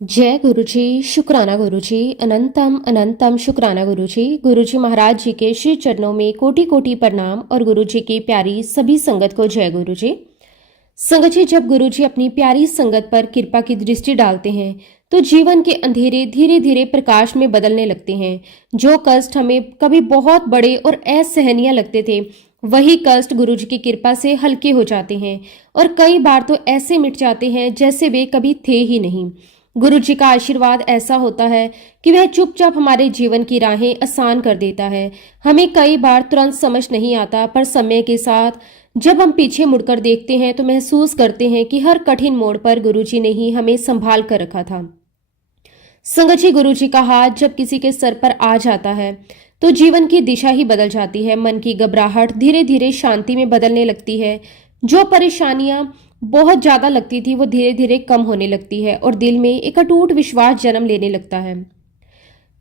जय गुरुजी, शुक्राना गुरुजी, अनंतम अनंतम शुक्राना गुरुजी। गुरुजी महाराज जी के श्री चरणों में कोटि कोटि प्रणाम और गुरुजी की प्यारी सभी संगत को जय गुरुजी। संगत जी, जब गुरुजी अपनी प्यारी संगत पर कृपा की दृष्टि डालते हैं तो जीवन के अंधेरे धीरे धीरे प्रकाश में बदलने लगते हैं। जो कष्ट हमें कभी बहुत बड़े और असहनीय लगते थे, वही कष्ट गुरुजी की कृपा से हल्के हो जाते हैं और कई बार तो ऐसे मिट जाते हैं जैसे वे कभी थे ही नहीं। गुरु जी का आशीर्वाद ऐसा होता है कि वह चुपचाप हमारे जीवन की राहें आसान कर देता है। हमें कई बार तुरंत समझ नहीं आता, पर समय के साथ जब हम पीछे मुड़कर देखते हैं तो महसूस करते हैं कि हर कठिन मोड़ पर गुरु जी ने ही हमें संभाल कर रखा था। संगत जी, गुरु जी का हाथ जब किसी के सर पर आ जाता है तो जीवन की दिशा ही बदल जाती है। मन की घबराहट धीरे धीरे शांति में बदलने लगती है। जो परेशानियां बहुत ज्यादा लगती थी वो धीरे धीरे कम होने लगती है और दिल में एक अटूट विश्वास जन्म लेने लगता है,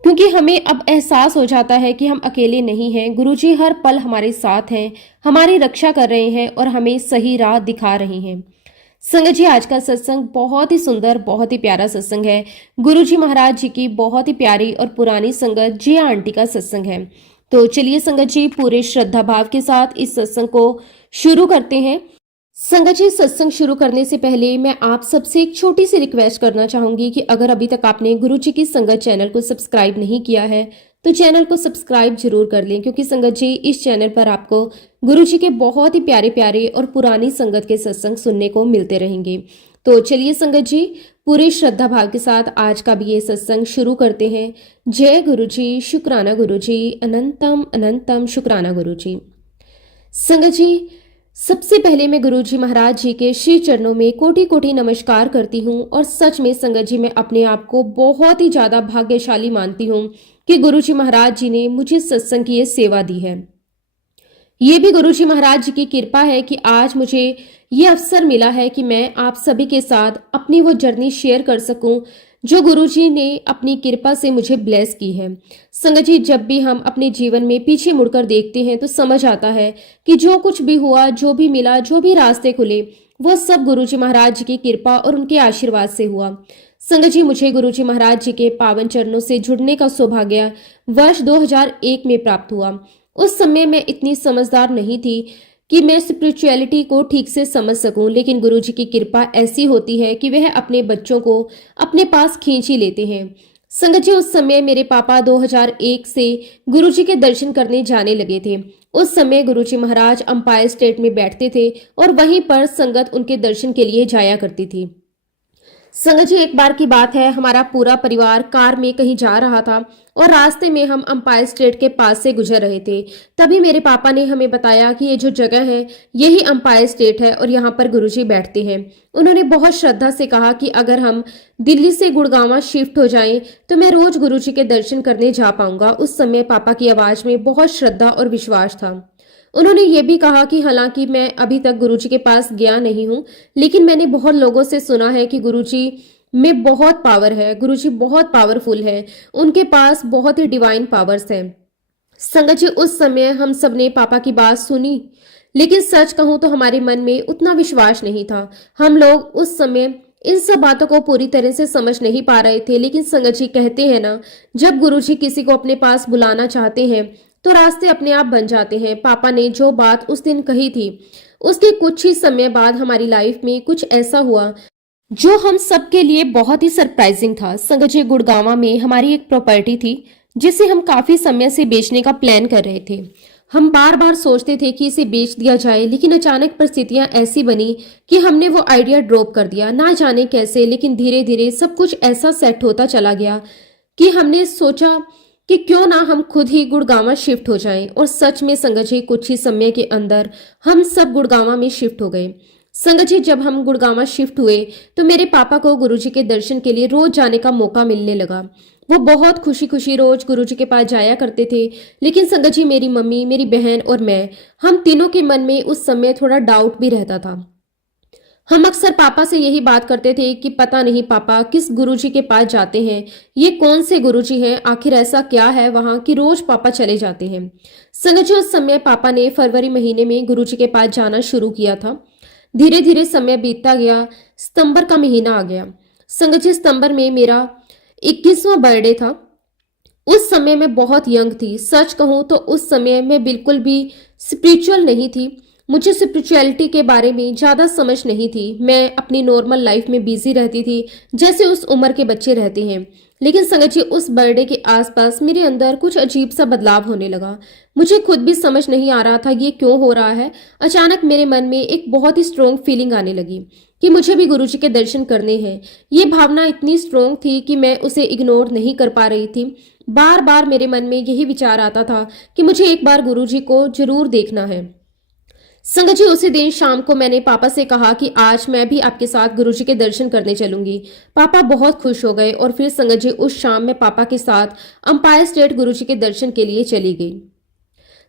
क्योंकि हमें अब एहसास हो जाता है कि हम अकेले नहीं हैं। गुरुजी हर पल हमारे साथ हैं, हमारी रक्षा कर रहे हैं और हमें सही राह दिखा रहे हैं। संगत जी, आज का सत्संग बहुत ही सुंदर, बहुत ही प्यारा सत्संग है। गुरुजी महाराज जी की बहुत ही प्यारी और पुरानी संगत जिया आंटी का सत्संग है। तो चलिए संगत जी, पूरे श्रद्धा भाव के साथ इस सत्संग को शुरू करते हैं। संगत जी, सत्संग शुरू करने से पहले मैं आप सबसे एक छोटी सी रिक्वेस्ट करना चाहूंगी कि अगर अभी तक आपने गुरु जी की संगत चैनल को सब्सक्राइब नहीं किया है तो चैनल को सब्सक्राइब जरूर कर लें, क्योंकि संगत जी इस चैनल पर आपको गुरु जी के बहुत ही प्यारे प्यारे और पुरानी संगत के सत्संग सुनने को मिलते रहेंगे। तो चलिए संगत जी, पूरे श्रद्धा भाव के साथ आज का भी ये सत्संग शुरू करते हैं। जय गुरु जी, शुक्राना गुरु जी, अनंतम अनंतम शुक्राना गुरु जी। संगत जी, सबसे पहले मैं गुरुजी महाराज जी के श्री चरणों में कोटि कोटि नमस्कार करती हूँ और सच में संगत जी मैं अपने आप को बहुत ही ज्यादा भाग्यशाली मानती हूँ कि गुरुजी महाराज जी ने मुझे सत्संग की ये सेवा दी है। ये भी गुरुजी महाराज जी की कृपा है कि आज मुझे ये अवसर मिला है कि मैं आप सभी के साथ अपनी वो जर्नी शेयर कर सकूं जो गुरुजी ने अपनी कृपा से मुझे ब्लेस की है। संगत जी, जब भी हम अपने जीवन में पीछे मुड़कर देखते हैं तो समझ आता है कि जो कुछ भी हुआ, जो भी मिला, जो भी रास्ते खुले, वो सब गुरुजी महाराज जी की कृपा और उनके आशीर्वाद से हुआ। संगत जी, मुझे गुरुजी महाराज जी के पावन चरणों से जुड़ने का सौभाग्य वर्ष 2001 में प्राप्त हुआ। उस समय मैं इतनी समझदार नहीं थी कि मैं स्पिरिचुअलिटी को ठीक से समझ सकूं, लेकिन गुरुजी की कृपा ऐसी होती है कि वह अपने बच्चों को अपने पास खींच ही लेते हैं। संगत जी, उस समय मेरे पापा 2001 से गुरुजी के दर्शन करने जाने लगे थे। उस समय गुरुजी महाराज अंपायर स्टेट में बैठते थे और वहीं पर संगत उनके दर्शन के लिए जाया करती थी। संगत जी, एक बार की बात है, हमारा पूरा परिवार कार में कहीं जा रहा था और रास्ते में हम अंपायर स्टेट के पास से गुजर रहे थे। तभी मेरे पापा ने हमें बताया कि ये जो जगह है यही अंपायर स्टेट है और यहाँ पर गुरुजी बैठते हैं। उन्होंने बहुत श्रद्धा से कहा कि अगर हम दिल्ली से गुड़गांव शिफ्ट हो जाएं तो मैं रोज गुरुजी के दर्शन करने जा पाऊंगा। उस समय पापा की आवाज में बहुत श्रद्धा और विश्वास था। उन्होंने ये भी कहा कि हालांकि मैं अभी तक गुरुजी के पास गया नहीं हूँ, लेकिन मैंने बहुत लोगों से सुना है कि गुरुजी में बहुत पावर है, गुरुजी बहुत पावरफुल है, उनके पास बहुत ही डिवाइन पावर्स हैं। संगत जी, उस समय हम सबने पापा की बात सुनी, लेकिन सच कहूं तो हमारे मन में उतना विश्वास नहीं था। हम लोग उस समय इन सब बातों को पूरी तरह से समझ नहीं पा रहे थे। लेकिन संगत जी, कहते हैं ना, जब गुरुजी किसी को अपने पास बुलाना चाहते हैं तो रास्ते अपने आप बन जाते हैं। पापा ने जो बात उस दिन कही थी, उसके कुछ ही समय बाद हमारी लाइफ में कुछ ऐसा हुआ जो हम सबके लिए बहुत ही सरप्राइजिंग था। संगत जी, गुड़गांव में हमारी एक प्रॉपर्टी थी जिसे हम काफी समय से बेचने का प्लान कर रहे थे। हम बार बार सोचते थे कि इसे बेच दिया जाए, लेकिन अचानक परिस्थितियां ऐसी बनी कि हमने वो आइडिया ड्रॉप कर दिया। ना जाने कैसे, लेकिन धीरे धीरे सब कुछ ऐसा सेट होता चला गया कि हमने सोचा कि क्यों ना हम खुद ही गुड़गांव शिफ्ट हो जाएं। और सच में संगत जी, कुछ ही समय के अंदर हम सब गुड़गांव में शिफ्ट हो गए। संगत जी, जब हम गुड़गांव शिफ्ट हुए तो मेरे पापा को गुरुजी के दर्शन के लिए रोज जाने का मौका मिलने लगा। वो बहुत खुशी खुशी रोज गुरुजी के पास जाया करते थे। लेकिन संगत जी, मेरी मम्मी, मेरी बहन और मैं, हम तीनों के मन में उस समय थोड़ा डाउट भी रहता था। हम अक्सर पापा से यही बात करते थे कि पता नहीं पापा किस गुरुजी के पास जाते हैं, ये कौन से गुरुजी हैं, आखिर ऐसा क्या है वहां कि रोज पापा चले जाते हैं। संगत जी, उस समय पापा ने फरवरी महीने में गुरुजी के पास जाना शुरू किया था। धीरे धीरे समय बीतता गया, सितंबर का महीना आ गया। संगत जी, सितंबर में मेरा 21वां बर्थडे था। उस समय मैं बहुत यंग थी। सच कहूँ तो उस समय मैं बिल्कुल भी स्पिरिचुअल नहीं थी। मुझे स्पिरिचुअलिटी के बारे में ज़्यादा समझ नहीं थी। मैं अपनी नॉर्मल लाइफ में बिजी रहती थी, जैसे उस उम्र के बच्चे रहते हैं। लेकिन संगत जी, उस बर्थडे के आसपास मेरे अंदर कुछ अजीब सा बदलाव होने लगा। मुझे खुद भी समझ नहीं आ रहा था ये क्यों हो रहा है। अचानक मेरे मन में एक बहुत ही स्ट्रोंग फीलिंग आने लगी कि मुझे भी गुरुजी के दर्शन करने हैं। ये भावना इतनी स्ट्रोंग थी कि मैं उसे इग्नोर नहीं कर पा रही थी। बार बार मेरे मन में यही विचार आता था कि मुझे एक बार गुरुजी को जरूर देखना है। संगत जी, उसी दिन शाम को मैंने पापा से कहा कि आज मैं भी आपके साथ गुरुजी के दर्शन करने चलूंगी। पापा बहुत खुश हो गए और फिर संगत जी, उस शाम मैं पापा के साथ अंपायर स्टेट गुरुजी के दर्शन के लिए चली गई।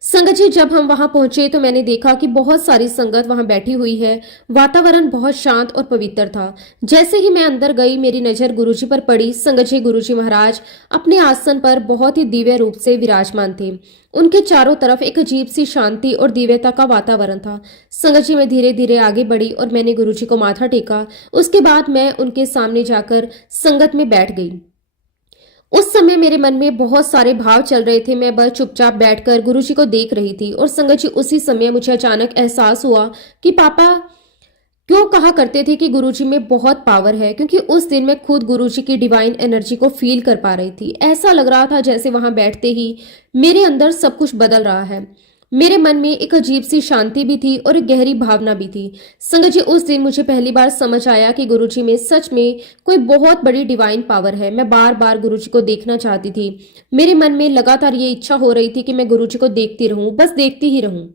संगत जी, जब हम वहां पहुंचे तो मैंने देखा कि बहुत सारी संगत वहां बैठी हुई है। वातावरण बहुत शांत और पवित्र था। जैसे ही मैं अंदर गई, मेरी नजर गुरुजी पर पड़ी। संगत जी, गुरुजी महाराज अपने आसन पर बहुत ही दिव्य रूप से विराजमान थे। उनके चारों तरफ एक अजीब सी शांति और दिव्यता का वातावरण था। संगत जी, मैं धीरे धीरे आगे बढ़ी और मैंने गुरुजी को माथा टेका। उसके बाद मैं उनके सामने जाकर संगत में बैठ गई। उस समय मेरे मन में बहुत सारे भाव चल रहे थे। मैं बस चुपचाप बैठकर गुरुजी को देख रही थी। और संगत जी, उसी समय मुझे अचानक एहसास हुआ कि पापा क्यों कहा करते थे कि गुरुजी में बहुत पावर है, क्योंकि उस दिन मैं खुद गुरुजी की डिवाइन एनर्जी को फील कर पा रही थी। ऐसा लग रहा था जैसे वहां बैठते ही मेरे अंदर सब कुछ बदल रहा है। मेरे मन में एक अजीब सी शांति भी थी और एक गहरी भावना भी थी। संगत जी, उस दिन मुझे पहली बार समझ आया कि गुरुजी में सच में कोई बहुत बड़ी डिवाइन पावर है। मैं बार बार गुरुजी को देखना चाहती थी। मेरे मन में लगातार ये इच्छा हो रही थी कि मैं गुरुजी को देखती रहूं, बस देखती ही रहूं।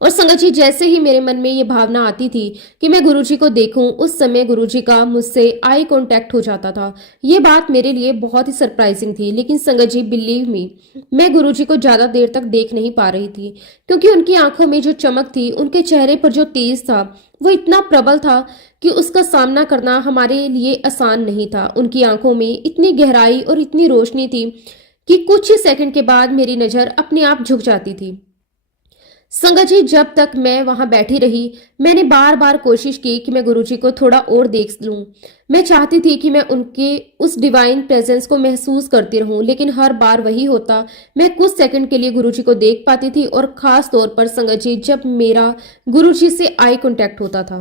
और संगत जी, जैसे ही मेरे मन में ये भावना आती थी कि मैं गुरुजी को देखूं, उस समय गुरुजी का मुझसे आई कांटेक्ट हो जाता था। ये बात मेरे लिए बहुत ही सरप्राइजिंग थी। लेकिन संगत जी, बिलीव मी, मैं गुरुजी को ज्यादा देर तक देख नहीं पा रही थी, क्योंकि उनकी आंखों में जो चमक थी, उनके चेहरे पर जो तेज था, वो इतना प्रबल था कि उसका सामना करना हमारे लिए आसान नहीं था। उनकी आंखों में इतनी गहराई और इतनी रोशनी थी कि कुछ ही सेकंड के बाद मेरी नजर अपने आप झुक जाती थी। संगत जी, जब तक मैं वहां बैठी रही, मैंने बार बार कोशिश की कि मैं गुरुजी को थोड़ा और देख लूं। मैं चाहती थी कि मैं उनके उस डिवाइन प्रेजेंस को महसूस करती रहूं, लेकिन हर बार वही होता। मैं कुछ सेकंड के लिए गुरुजी को देख पाती थी, और खास तौर पर संगत जी, जब मेरा गुरुजी से आई कांटेक्ट होता था।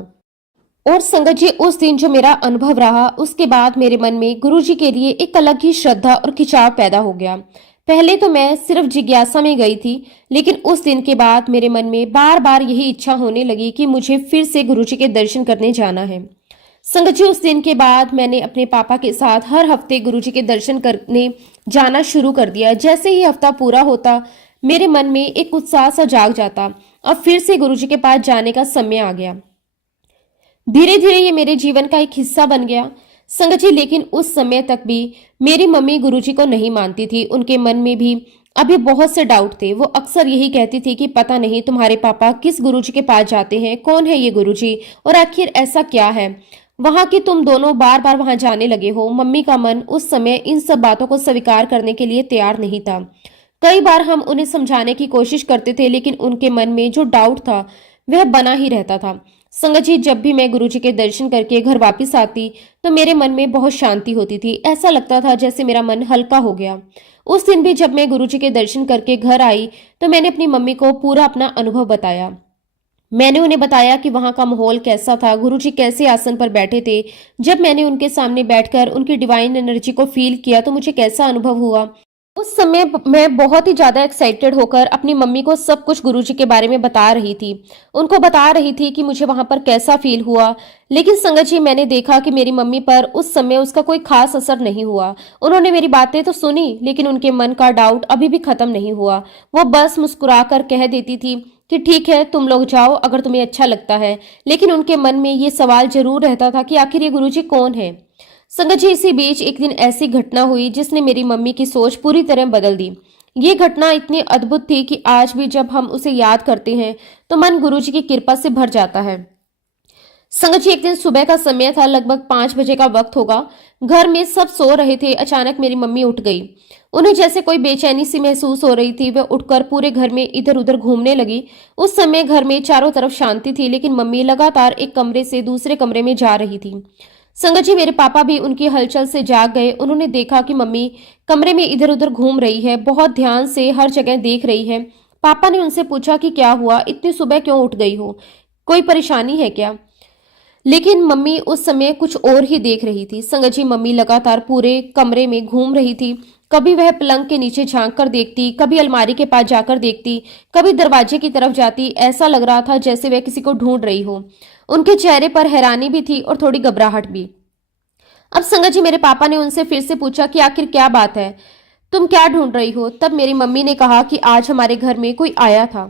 और संगत जी, उस दिन जो मेरा अनुभव रहा, उसके बाद मेरे मन में गुरुजी के लिए एक अलग ही श्रद्धा और खिंचाव पैदा हो गया। पहले तो मैं सिर्फ जिज्ञासा में गई थी, लेकिन उस दिन के बाद मेरे मन में बार बार यही इच्छा होने लगी कि मुझे फिर से गुरुजी के दर्शन करने जाना है। संगत जी, उस दिन के बाद मैंने अपने पापा के साथ हर हफ्ते गुरुजी के दर्शन करने जाना शुरू कर दिया। जैसे ही हफ्ता पूरा होता, मेरे मन में एक उत्साह सा जाग जाता। अब फिर से गुरुजी के पास जाने का समय आ गया। धीरे धीरे ये मेरे जीवन का एक हिस्सा बन गया। संगत जी, लेकिन उस समय तक भी मेरी मम्मी गुरुजी को नहीं मानती थी। उनके मन में भी अभी बहुत से डाउट थे। वो अक्सर यही कहती थी कि पता नहीं तुम्हारे पापा किस गुरुजी के पास जाते हैं, कौन है ये गुरुजी, और आखिर ऐसा क्या है वहां कि तुम दोनों बार बार वहां जाने लगे हो। मम्मी का मन उस समय इन सब बातों को स्वीकार करने के लिए तैयार नहीं था। कई बार हम उन्हें समझाने की कोशिश करते थे, लेकिन उनके मन में जो डाउट था वह बना ही रहता था। संगत जी, जब भी मैं गुरुजी के दर्शन करके घर वापस आती तो मेरे मन में बहुत शांति होती थी। ऐसा लगता था जैसे मेरा मन हल्का हो गया। उस दिन भी जब मैं गुरुजी के दर्शन करके घर आई तो मैंने अपनी मम्मी को पूरा अपना अनुभव बताया। मैंने उन्हें बताया कि वहां का माहौल कैसा था, गुरुजी कैसे आसन पर बैठे थे। जब मैंने उनके सामने बैठकर उनकी डिवाइन एनर्जी को फील किया तो मुझे कैसा अनुभव हुआ। उस समय मैं बहुत ही ज्यादा एक्साइटेड होकर अपनी मम्मी को सब कुछ गुरुजी के बारे में बता रही थी। उनको बता रही थी कि मुझे वहां पर कैसा फील हुआ। लेकिन संगत जी, मैंने देखा कि मेरी मम्मी पर उस समय उसका कोई खास असर नहीं हुआ। उन्होंने मेरी बातें तो सुनी, लेकिन उनके मन का डाउट अभी भी खत्म नहीं हुआ। वो बस मुस्कुराकर कह देती थी कि ठीक है, तुम लोग जाओ अगर तुम्हें अच्छा लगता है। लेकिन उनके मन में ये सवाल जरूर रहता था कि आखिर ये गुरुजी कौन है। संगत जी, इसी बीच एक दिन ऐसी घटना हुई जिसने मेरी मम्मी की सोच पूरी तरह बदल दी। ये घटना इतनी अद्भुत थी कि आज भी जब हम उसे याद करते हैं तो मन गुरुजी की कृपा से भर जाता है। संगत जी, एक दिन सुबह का समय था, लगभग 5 बजे का वक्त होगा। घर में सब सो रहे थे। अचानक मेरी मम्मी उठ गई। उन्हें जैसे कोई बेचैनी सी महसूस हो रही थी। वह उठकर पूरे घर में इधर उधर घूमने लगी। उस समय घर में चारों तरफ शांति थी, लेकिन मम्मी लगातार एक कमरे से दूसरे कमरे में जा रही थी। संगत जी, मेरे पापा भी उनकी हलचल से जाग गए। उन्होंने देखा कि मम्मी कमरे में इधर उधर घूम रही है, बहुत ध्यान से हर जगह देख रही है। पापा ने उनसे पूछा कि क्या हुआ, इतनी सुबह क्यों उठ गई हो, कोई परेशानी है क्या? लेकिन मम्मी उस समय कुछ और ही देख रही थी। संगत जी, मम्मी लगातार पूरे कमरे में घूम रही थी। कभी वह पलंग के नीचे झांक कर देखती, कभी अलमारी के पास जाकर देखती, कभी दरवाजे की तरफ जाती। ऐसा लग रहा था जैसे वह किसी को ढूंढ रही हो। उनके चेहरे पर हैरानी भी थी और थोड़ी घबराहट भी। अब संगत जी, मेरे पापा ने उनसे फिर से पूछा कि आखिर क्या बात है, तुम क्या ढूंढ रही हो? तब मेरी मम्मी ने कहा कि आज हमारे घर में कोई आया था।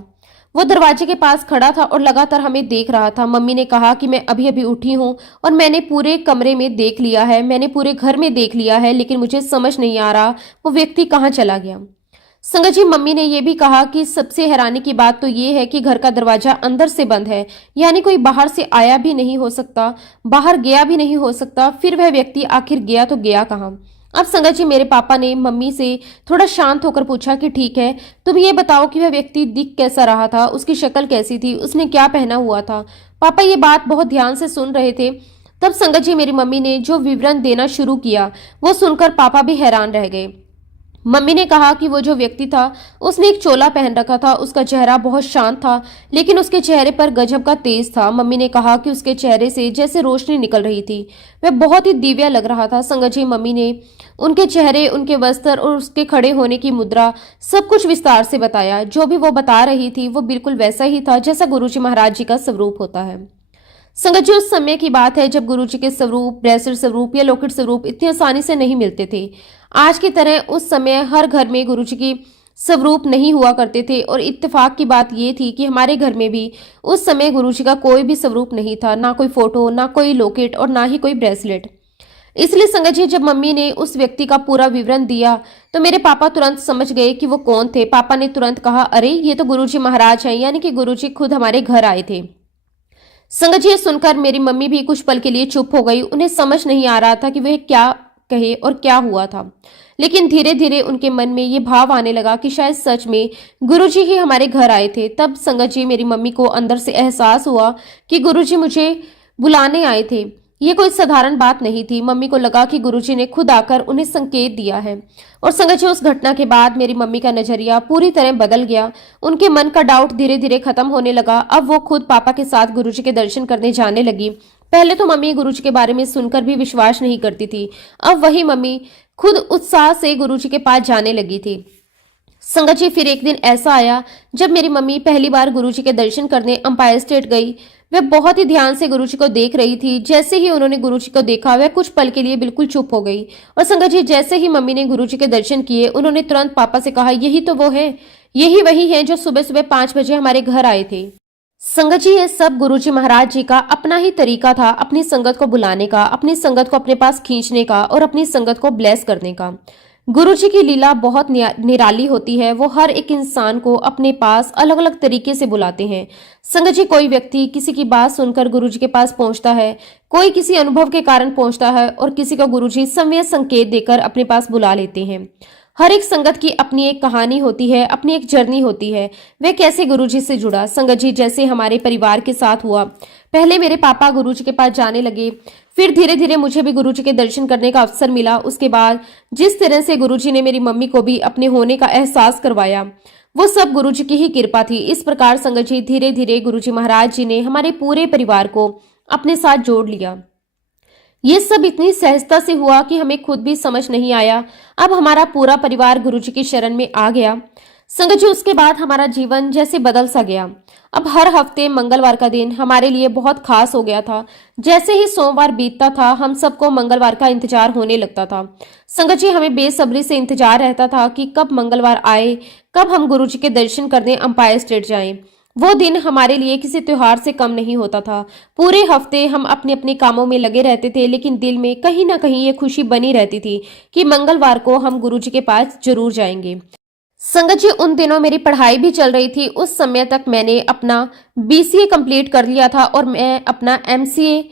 वो दरवाजे के पास खड़ा था और लगातार हमें देख रहा था। मम्मी ने कहा कि मैं अभी अभी उठी हूँ और मैंने पूरे कमरे में देख लिया है, मैंने पूरे घर में देख लिया है, लेकिन मुझे समझ नहीं आ रहा वो व्यक्ति कहाँ चला गया। संगत जी, मम्मी ने यह भी कहा कि सबसे हैरानी की बात तो ये है कि घर का दरवाजा अंदर से बंद है, यानी कोई बाहर से आया भी नहीं हो सकता, बाहर गया भी नहीं हो सकता। फिर वह व्यक्ति आखिर गया तो गया कहाँ? अब संगत जी, मेरे पापा ने मम्मी से थोड़ा शांत होकर पूछा कि ठीक है, तुम ये बताओ कि वह व्यक्ति दिख कैसा रहा था, उसकी शक्ल कैसी थी, उसने क्या पहना हुआ था? पापा ये बात बहुत ध्यान से सुन रहे थे। तब संगत जी, मेरी मम्मी ने जो विवरण देना शुरू किया वो सुनकर पापा भी हैरान रह गए। मम्मी ने कहा कि वो जो व्यक्ति था उसने एक चोला पहन रखा था, उसका चेहरा बहुत शांत था, लेकिन उसके चेहरे पर गजब का तेज था। मम्मी ने कहा कि उसके चेहरे से जैसे रोशनी निकल रही थी, वह बहुत ही दिव्य लग रहा था। संगत जी, मम्मी ने उनके चेहरे, उनके वस्त्र और उसके खड़े होने की मुद्रा सब कुछ विस्तार से बताया। जो भी वो बता रही थी वो बिल्कुल वैसा ही था जैसा गुरुजी महाराज जी का स्वरूप होता है। संगत जी, उस समय की बात है जब गुरुजी के स्वरूप, ब्रेसलेट स्वरूप या लॉकेट स्वरूप इतनी आसानी से नहीं मिलते थे। आज की तरह उस समय हर घर में गुरुजी की स्वरूप नहीं हुआ करते थे और इत्तेफाक की बात यह थी कि हमारे घर में भी उस समय गुरुजी का कोई भी स्वरूप नहीं था, ना कोई फोटो, ना कोई लॉकेट और ना ही कोई ब्रेसलेट। इसलिए संगत जी, जब मम्मी ने उस व्यक्ति का पूरा विवरण दिया तो मेरे पापा तुरंत समझ गए कि वो कौन थे। पापा ने तुरंत कहा, अरे ये तो गुरुजी महाराज हैं, यानी कि गुरुजी खुद हमारे घर आए थे। संगत जी, ये सुनकर मेरी मम्मी भी कुछ पल के लिए चुप हो गई। उन्हें समझ नहीं आ रहा था कि वह क्या कहे और क्या हुआ था, लेकिन धीरे धीरे उनके मन में ये भाव आने लगा कि शायद सच में गुरुजी ही हमारे घर आए थे। तब संगत जी, मेरी मम्मी को अंदर से एहसास हुआ कि गुरुजी मुझे बुलाने आए थे। ये कोई साधारण बात नहीं थी। मम्मी को लगा कि गुरुजी ने खुद आकर उन्हें संकेत दिया है। और संगत जी, उस घटना के बाद मेरी मम्मी का नजरिया पूरी तरह बदल गया। उनके मन का डाउट धीरे धीरे खत्म होने लगा। अब वो खुद पापा के साथ गुरुजी के दर्शन करने जाने लगी। पहले तो मम्मी गुरुजी के बारे में सुनकर भी विश्वास नहीं करती थी। अब वही मम्मी खुद उत्साह से गुरुजी के पास जाने लगी थी। संगत जी, फिर एक दिन ऐसा आया जब मेरी मम्मी पहली बार गुरुजी के दर्शन करने अंपायर स्टेट गई। वह बहुत ही ध्यान से गुरुजी को देख रही थी। जैसे ही उन्होंने गुरुजी को देखा वह कुछ पल के लिए बिल्कुल चुप हो गई। और संगत जी, जैसे ही मम्मी ने गुरुजी के दर्शन किए उन्होंने तुरंत पापा से कहा, यही तो वो है, यही वही है जो सुबह सुबह 5 बजे हमारे घर आए थे। संगत जी, ये सब गुरुजी महाराज जी का अपना ही तरीका था अपनी संगत को बुलाने का, अपनी संगत को अपने पास खींचने का और अपनी संगत को ब्लेस करने का। गुरुजी की लीला बहुत निराली होती है। वो हर एक इंसान को अपने पास अलग अलग तरीके से बुलाते हैं। संगत जी, कोई व्यक्ति किसी की बात सुनकर गुरुजी के पास पहुंचता है, कोई किसी अनुभव के कारण पहुंचता है और किसी को गुरुजी समय संकेत देकर अपने पास बुला लेते हैं। हर एक संगत की अपनी एक कहानी होती है, अपनी एक जर्नी होती है, वह कैसे गुरुजी से जुड़ा। संगत जी, जैसे हमारे परिवार के साथ हुआ, पहले मेरे पापा गुरुजी के पास जाने लगे, फिर धीरे धीरे मुझे भी गुरुजी के दर्शन करने का अवसर मिला। उसके बाद जिस तरह से गुरुजी ने मेरी मम्मी को भी अपने होने का एहसास करवाया, वो सब गुरुजी की ही कृपा थी। इस प्रकार संगत जी, धीरे धीरे गुरुजी महाराज जी ने हमारे पूरे परिवार को अपने साथ जोड़ लिया। ये सब इतनी सहजता से हुआ कि हमें खुद भी समझ नहीं आया। अब हमारा पूरा परिवार गुरुजी की शरण में आ गया। संगत जी, उसके बाद हमारा जीवन जैसे बदल सा गया। अब हर हफ्ते मंगलवार का दिन हमारे लिए बहुत खास हो गया था। जैसे ही सोमवार बीतता था हम सबको मंगलवार का इंतजार होने लगता था। संगत जी, हमें बेसब्री से इंतजार रहता था कि कब मंगलवार आए, कब हम गुरुजी के दर्शन करने अंपायर स्टेट जाएं। वो दिन हमारे लिए किसी त्योहार से कम नहीं होता था। पूरे हफ्ते हम अपने अपने कामों में लगे रहते थे, लेकिन दिल में कहीं ना कहीं ये खुशी बनी रहती थी कि मंगलवार को हम गुरुजी के पास जरूर जाएंगे। संगत जी, उन दिनों मेरी पढ़ाई भी चल रही थी। उस समय तक मैंने अपना BCA कंप्लीट कर लिया था और मैं अपना MCA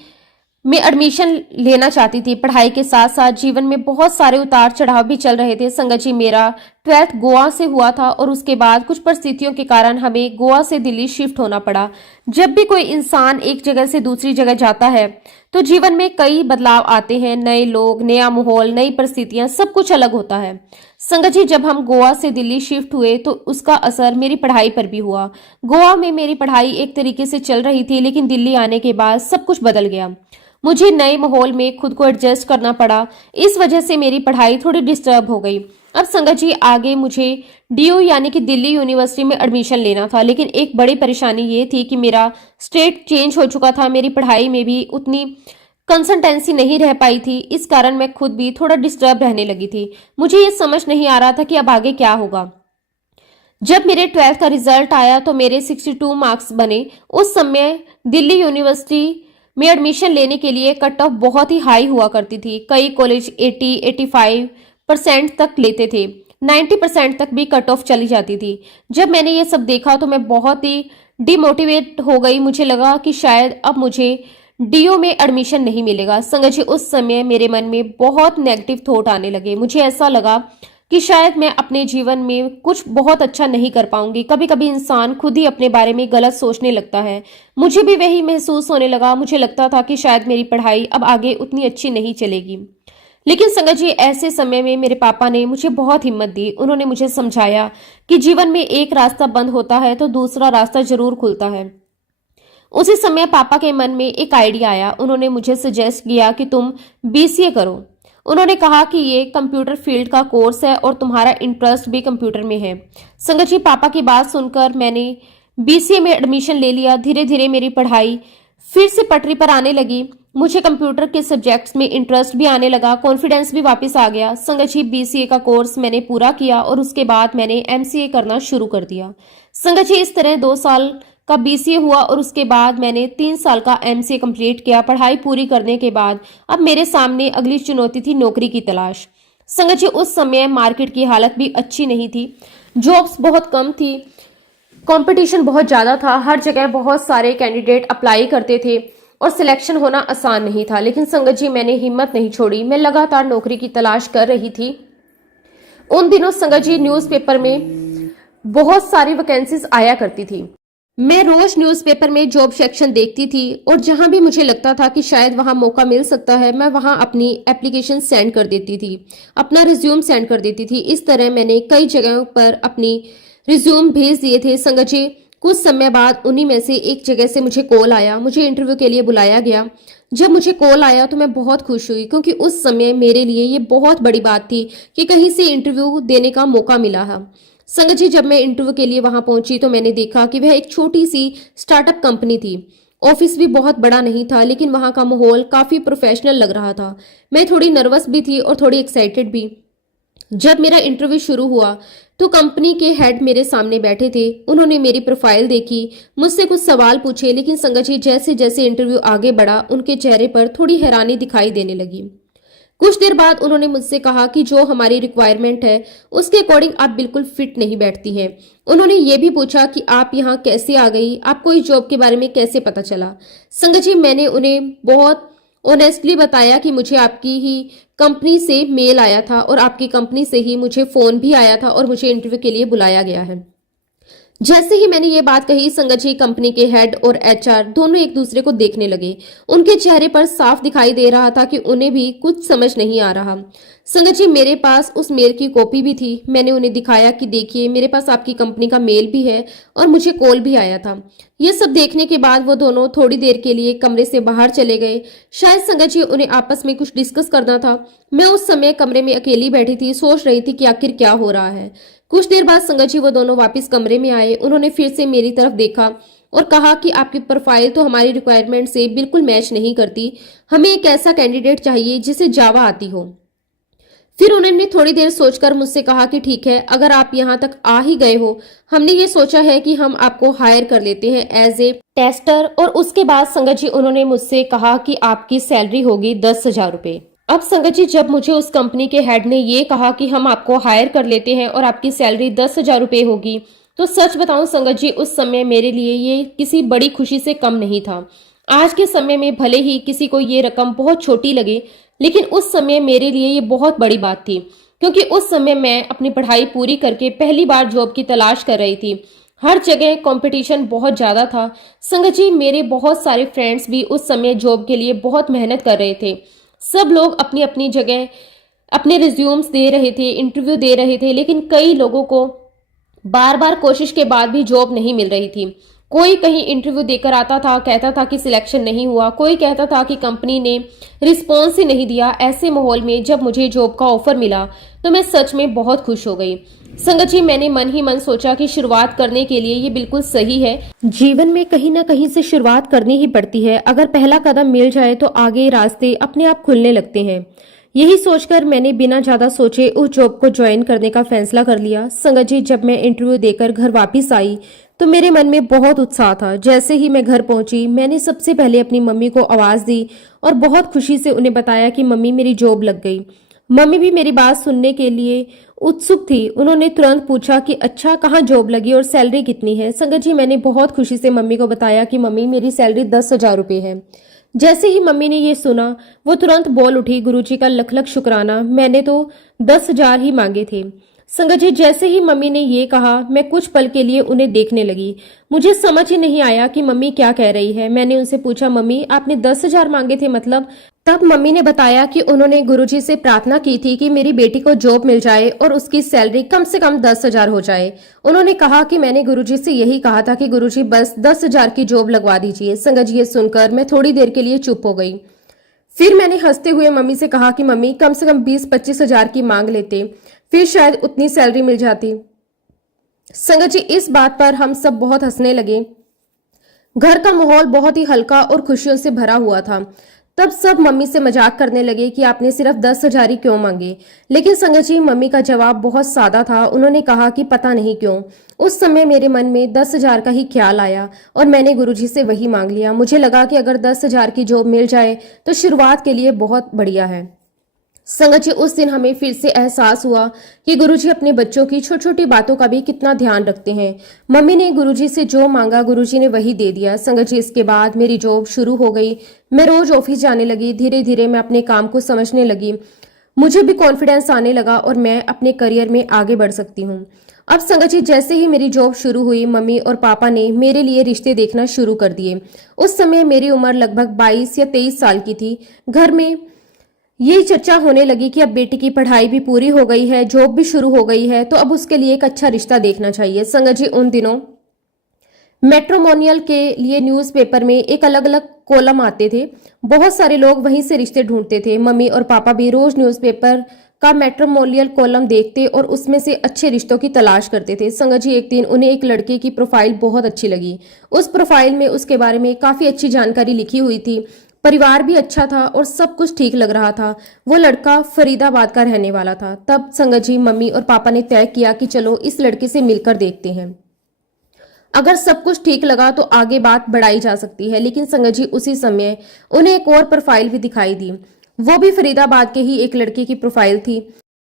में एडमिशन लेना चाहती थी। पढ़ाई के साथ साथ जीवन में बहुत सारे उतार चढ़ाव भी चल रहे थे। संगत जी, मेरा 12th गोवा से हुआ था और उसके बाद कुछ परिस्थितियों के कारण हमें गोवा से दिल्ली शिफ्ट होना पड़ा। जब भी कोई इंसान एक जगह से दूसरी जगह जाता है तो जीवन में कई बदलाव आते हैं, नए लोग, नया माहौल, नई परिस्थितियां, सब कुछ अलग होता है। संगत जी, जब हम गोवा से दिल्ली शिफ्ट हुए तो उसका असर मेरी पढ़ाई पर भी हुआ। गोवा में मेरी पढ़ाई एक तरीके से चल रही थी, लेकिन दिल्ली आने के बाद सब कुछ बदल गया। मुझे नए माहौल में खुद को एडजस्ट करना पड़ा। इस वजह से मेरी पढ़ाई थोड़ी डिस्टर्ब हो गई। अब संगत जी, आगे मुझे डीयू यानी कि दिल्ली यूनिवर्सिटी में एडमिशन लेना था, लेकिन एक बड़ी परेशानी ये थी कि मेरा स्टेट चेंज हो चुका था। मेरी पढ़ाई में भी उतनी कंसिस्टेंसी नहीं रह पाई थी। इस कारण मैं खुद भी थोड़ा डिस्टर्ब रहने लगी थी। मुझे ये समझ नहीं आ रहा था कि अब आगे क्या होगा। जब मेरे 12th का रिजल्ट आया तो मेरे 62 मार्क्स बने। उस समय दिल्ली यूनिवर्सिटी में एडमिशन लेने के लिए कट ऑफ बहुत ही हाई हुआ करती थी। कई कॉलेज 80-85% तक लेते थे, 90% तक भी कट ऑफ चली जाती थी। जब मैंने ये सब देखा तो मैं बहुत ही डिमोटिवेट हो गई। मुझे लगा कि शायद अब मुझे डीओ में एडमिशन नहीं मिलेगा। संगत जी, उस समय मेरे मन में बहुत नेगेटिव थॉट आने लगे। मुझे ऐसा लगा कि शायद मैं अपने जीवन में कुछ बहुत अच्छा नहीं कर पाऊंगी। कभी कभी इंसान खुद ही अपने बारे में गलत सोचने लगता है। मुझे भी वही महसूस होने लगा। मुझे लगता था कि शायद मेरी पढ़ाई अब आगे उतनी अच्छी नहीं चलेगी। लेकिन संगत जी, ऐसे समय में मेरे पापा ने मुझे बहुत हिम्मत दी। उन्होंने मुझे समझाया कि जीवन में एक रास्ता बंद होता है तो दूसरा रास्ता जरूर खुलता है। उसी समय पापा के मन में एक आइडिया आया। उन्होंने मुझे सजेस्ट किया कि तुम बीसीए करो। उन्होंने कहा कि ये कंप्यूटर फील्ड का कोर्स है और तुम्हारा इंटरेस्ट भी कंप्यूटर में है। संगत जी, पापा की बात सुनकर मैंने बीसीए में एडमिशन ले लिया। धीरे धीरे मेरी पढ़ाई फिर से पटरी पर आने लगी। मुझे कंप्यूटर के सब्जेक्ट्स में इंटरेस्ट भी आने लगा, कॉन्फिडेंस भी वापस आ गया। संगत जी, बीसीए का कोर्स मैंने पूरा किया और उसके बाद मैंने एमसीए करना शुरू कर दिया। संगत जी, इस तरह 2 साल का बीसीए हुआ और उसके बाद मैंने 3 साल का एमसीए कंप्लीट किया। पढ़ाई पूरी करने के बाद अब मेरे सामने अगली चुनौती थी नौकरी की तलाश। संगत जी, उस समय मार्केट की हालत भी अच्छी नहीं थी, जॉब्स बहुत कम थी, कंपटीशन बहुत ज़्यादा था। हर जगह बहुत सारे कैंडिडेट अप्लाई करते थे और सिलेक्शन होना आसान नहीं था। लेकिन संगत जी, मैंने हिम्मत नहीं छोड़ी। मैं लगातार नौकरी की तलाश कर रही थी। उन दिनों संगत जी, न्यूज़पेपर में बहुत सारी वैकेंसीज आया करती थी। मैं रोज न्यूज़पेपर में जॉब सेक्शन देखती थी और जहां भी मुझे लगता था कि शायद वहां मौका मिल सकता है, मैं वहां अपनी एप्लीकेशन सेंड कर देती थी, अपना रिज्यूम सेंड कर देती थी। इस तरह मैंने कई जगहों पर अपनी रिज्यूम भेज दिए थे। संगत जी, कुछ समय बाद उन्हीं में से एक जगह से मुझे कॉल आया। मुझे इंटरव्यू के लिए बुलाया गया। जब मुझे कॉल आया तो मैं बहुत खुश हुई, क्योंकि उस समय मेरे लिए ये बहुत बड़ी बात थी कि कहीं से इंटरव्यू देने का मौका मिला है। संगत जी, जब मैं इंटरव्यू के लिए वहां पहुंची तो मैंने देखा कि वह एक छोटी सी स्टार्टअप कंपनी थी। ऑफिस भी बहुत बड़ा नहीं था, लेकिन वहां का माहौल काफी प्रोफेशनल लग रहा था। मैं थोड़ी नर्वस भी थी और थोड़ी एक्साइटेड भी। जब मेरा इंटरव्यू शुरू हुआ तो कंपनी के हेड मेरे सामने बैठे थे। उन्होंने मेरी प्रोफाइल देखी, मुझसे कुछ सवाल पूछे। लेकिन संगत जी, जैसे जैसे इंटरव्यू आगे बढ़ा उनके चेहरे पर थोड़ी हैरानी दिखाई देने लगी। कुछ देर बाद उन्होंने मुझसे कहा कि जो हमारी रिक्वायरमेंट है उसके अकॉर्डिंग आप बिल्कुल फिट नहीं बैठती हैं। उन्होंने ये भी पूछा कि आप यहाँ कैसे आ गई, आपको इस जॉब के बारे में कैसे पता चला। संगत जी, मैंने उन्हें बहुत ऑनेस्टली बताया कि मुझे आपकी ही कंपनी से मेल आया था और आपकी कंपनी से ही मुझे फोन भी आया था और मुझे इंटरव्यू के लिए बुलाया गया है। जैसे ही मैंने ये बात कही, संगत जी, कंपनी के हेड और एचआर दोनों एक दूसरे को देखने लगे। उनके चेहरे पर साफ दिखाई दे रहा था कि उन्हें भी कुछ समझ नहीं आ रहा। संगत जी, मेरे पास उस मेल की कॉपी भी थी। मैंने उन्हें दिखाया कि देखिए, मेरे पास आपकी कंपनी का मेल भी है और मुझे कॉल भी आया था। ये सब देखने के बाद वो दोनों थोड़ी देर के लिए कमरे से बाहर चले गए। शायद संगत जी, उन्हें आपस में कुछ डिस्कस करना था। मैं उस समय कमरे में अकेली बैठी थी, सोच रही थी कि आखिर क्या हो रहा है। कुछ देर बाद संगत जी, वो दोनों वापस कमरे में आए। उन्होंने फिर से मेरी तरफ देखा और कहा कि आपकी प्रोफाइल तो हमारी रिक्वायरमेंट से बिल्कुल मैच नहीं करती। हमें एक ऐसा कैंडिडेट चाहिए जिसे जावा आती हो। फिर उन्होंने थोड़ी देर सोचकर मुझसे कहा कि ठीक है, अगर आप यहाँ तक आ ही गए हो, हमने ये सोचा है कि हम आपको हायर कर लेते हैं एज ए टेस्टर। और उसके बाद संगत जी, उन्होंने मुझसे कहा कि आपकी सैलरी होगी 10,000 रुपए। अब संगत जी, जब मुझे उस कंपनी के हेड ने ये कहा कि हम आपको हायर कर लेते हैं और आपकी सैलरी 10,000 रुपए होगी, तो सच बताऊं संगत जी, उस समय मेरे लिए ये किसी बड़ी खुशी से कम नहीं था। आज के समय में भले ही किसी को ये रकम बहुत छोटी लगे, लेकिन उस समय मेरे लिए ये बहुत बड़ी बात थी, क्योंकि उस समय मैं अपनी पढ़ाई पूरी करके पहली बार जॉब की तलाश कर रही थी। हर जगह कंपटीशन बहुत ज़्यादा था। संगत जी, मेरे बहुत सारे फ्रेंड्स भी उस समय जॉब के लिए बहुत मेहनत कर रहे थे। सब लोग अपनी अपनी जगह अपने रिज्यूम्स दे रहे थे, इंटरव्यू दे रहे थे, लेकिन कई लोगों को बार बार कोशिश के बाद भी जॉब नहीं मिल रही थी। कोई कहीं इंटरव्यू देकर आता था, कहता था कि सिलेक्शन नहीं हुआ, कोई कहता था कि कंपनी ने रिस्पॉन्स ही नहीं दिया। ऐसे माहौल में जब मुझे जॉब का ऑफर मिला तो मैं सच में बहुत खुश हो गई। संगत जी, मैंने मन ही मन सोचा कि शुरुआत करने के लिए ये बिल्कुल सही है। जीवन में कहीं ना कहीं से शुरुआत करनी ही पड़ती है। अगर पहला कदम मिल जाए तो आगे रास्ते अपने आप खुलने लगते हैं। यही सोचकर मैंने बिना ज्यादा सोचे उस जॉब को ज्वाइन करने का फैसला कर लिया। संगत जी, जब मैं इंटरव्यू देकर घर वापस आई तो मेरे मन में बहुत उत्साह था। जैसे ही मैं घर पहुंची, मैंने सबसे पहले अपनी मम्मी को आवाज दी और बहुत खुशी से उन्हें बताया कि मम्मी, मेरी जॉब लग गई। मम्मी भी मेरी बात सुनने के लिए उत्सुक थी। उन्होंने तुरंत पूछा कि अच्छा, कहाँ जॉब लगी और सैलरी कितनी है। संगत जी, मैंने बहुत खुशी से मम्मी को बताया कि मम्मी, मेरी सैलरी 10,000 रुपये है। जैसे ही मम्मी ने ये सुना, वो तुरंत बोल उठी, गुरुजी का लख लख शुक्राना, मैंने तो 10,000 ही मांगे थे। संगत जी, जैसे ही मम्मी ने ये कहा, मैं कुछ पल के लिए उन्हें देखने लगी। मुझे समझ ही नहीं आया कि मम्मी क्या कह रही है। मैंने उनसे पूछा, मम्मी आपने 10,000 मांगे थे मतलब? तब मम्मी ने बताया कि उन्होंने गुरुजी से प्रार्थना की थी कि मेरी बेटी को जॉब मिल जाए और उसकी सैलरी कम से कम 10,000 हो जाए। उन्होंने कहा कि मैंने गुरुजी से यही कहा था कि गुरुजी बस 10,000 की जॉब लगवा दीजिए। संगत जी, ये सुनकर मैं थोड़ी देर के लिए चुप हो गई। फिर मैंने हंसते हुए मम्मी से कहा कि मम्मी, कम से कम 20-25 हजार की मांग लेते, फिर शायद उतनी सैलरी मिल जाती। संगत जी, इस बात पर हम सब बहुत हंसने लगे। घर का माहौल बहुत ही हल्का और खुशियों से भरा हुआ था। तब सब मम्मी से मजाक करने लगे कि आपने सिर्फ 10,000 ही क्यों मांगे। लेकिन संगत जी, मम्मी का जवाब बहुत सादा था। उन्होंने कहा कि पता नहीं क्यों उस समय मेरे मन में 10,000 का ही ख्याल आया और मैंने गुरुजी से वही मांग लिया। मुझे लगा कि अगर 10,000 की जॉब मिल जाए तो शुरुआत के लिए बहुत बढ़िया है। संगत जी, उस दिन हमें फिर से एहसास हुआ कि गुरुजी अपने बच्चों की छोटी छोटी बातों का भी कितना ध्यान रखते हैं। मम्मी ने गुरुजी से जो मांगा, गुरुजी ने वही दे दिया। संगत जी, इसके बाद मेरी जॉब शुरू हो गई। मैं रोज ऑफिस जाने लगी। धीरे धीरे मैं अपने काम को समझने लगी। मुझे भी कॉन्फिडेंस आने लगा और मैं अपने करियर में आगे बढ़ सकती हूँ। अब संगत जी, जैसे ही मेरी जॉब शुरू हुई, मम्मी और पापा ने मेरे लिए रिश्ते देखना शुरू कर दिए। उस समय मेरी उम्र लगभग 22 या 23 साल की थी। घर में ये चर्चा होने लगी कि अब बेटी की पढ़ाई भी पूरी हो गई है, जॉब भी शुरू हो गई है, तो अब उसके लिए एक अच्छा रिश्ता देखना चाहिए। संगत जी, उन दिनों मैट्रिमोनियल के लिए न्यूज़पेपर में एक अलग अलग कॉलम आते थे। बहुत सारे लोग वहीं से रिश्ते ढूंढते थे। मम्मी और पापा भी रोज न्यूज़पेपर का मैट्रिमोनियल कॉलम देखते और उसमें से अच्छे रिश्तों की तलाश करते थे। संगत जी, एक दिन उन्हें एक लड़के की प्रोफाइल बहुत अच्छी लगी। उस प्रोफाइल में उसके बारे में काफी अच्छी जानकारी लिखी हुई थी। परिवार भी अच्छा था और सब कुछ ठीक लग रहा था। वो लड़का फरीदाबाद का रहने वाला था। तब संगत जी, मम्मी और पापा ने तय किया कि चलो इस लड़के से मिलकर देखते हैं। अगर सब कुछ ठीक लगा तो आगे बात बढ़ाई जा सकती है। लेकिन संगत जी, उसी समय उन्हें एक और प्रोफाइल भी दिखाई दी। वो भी फरीदाबाद के ही एक लड़के की प्रोफाइल थी,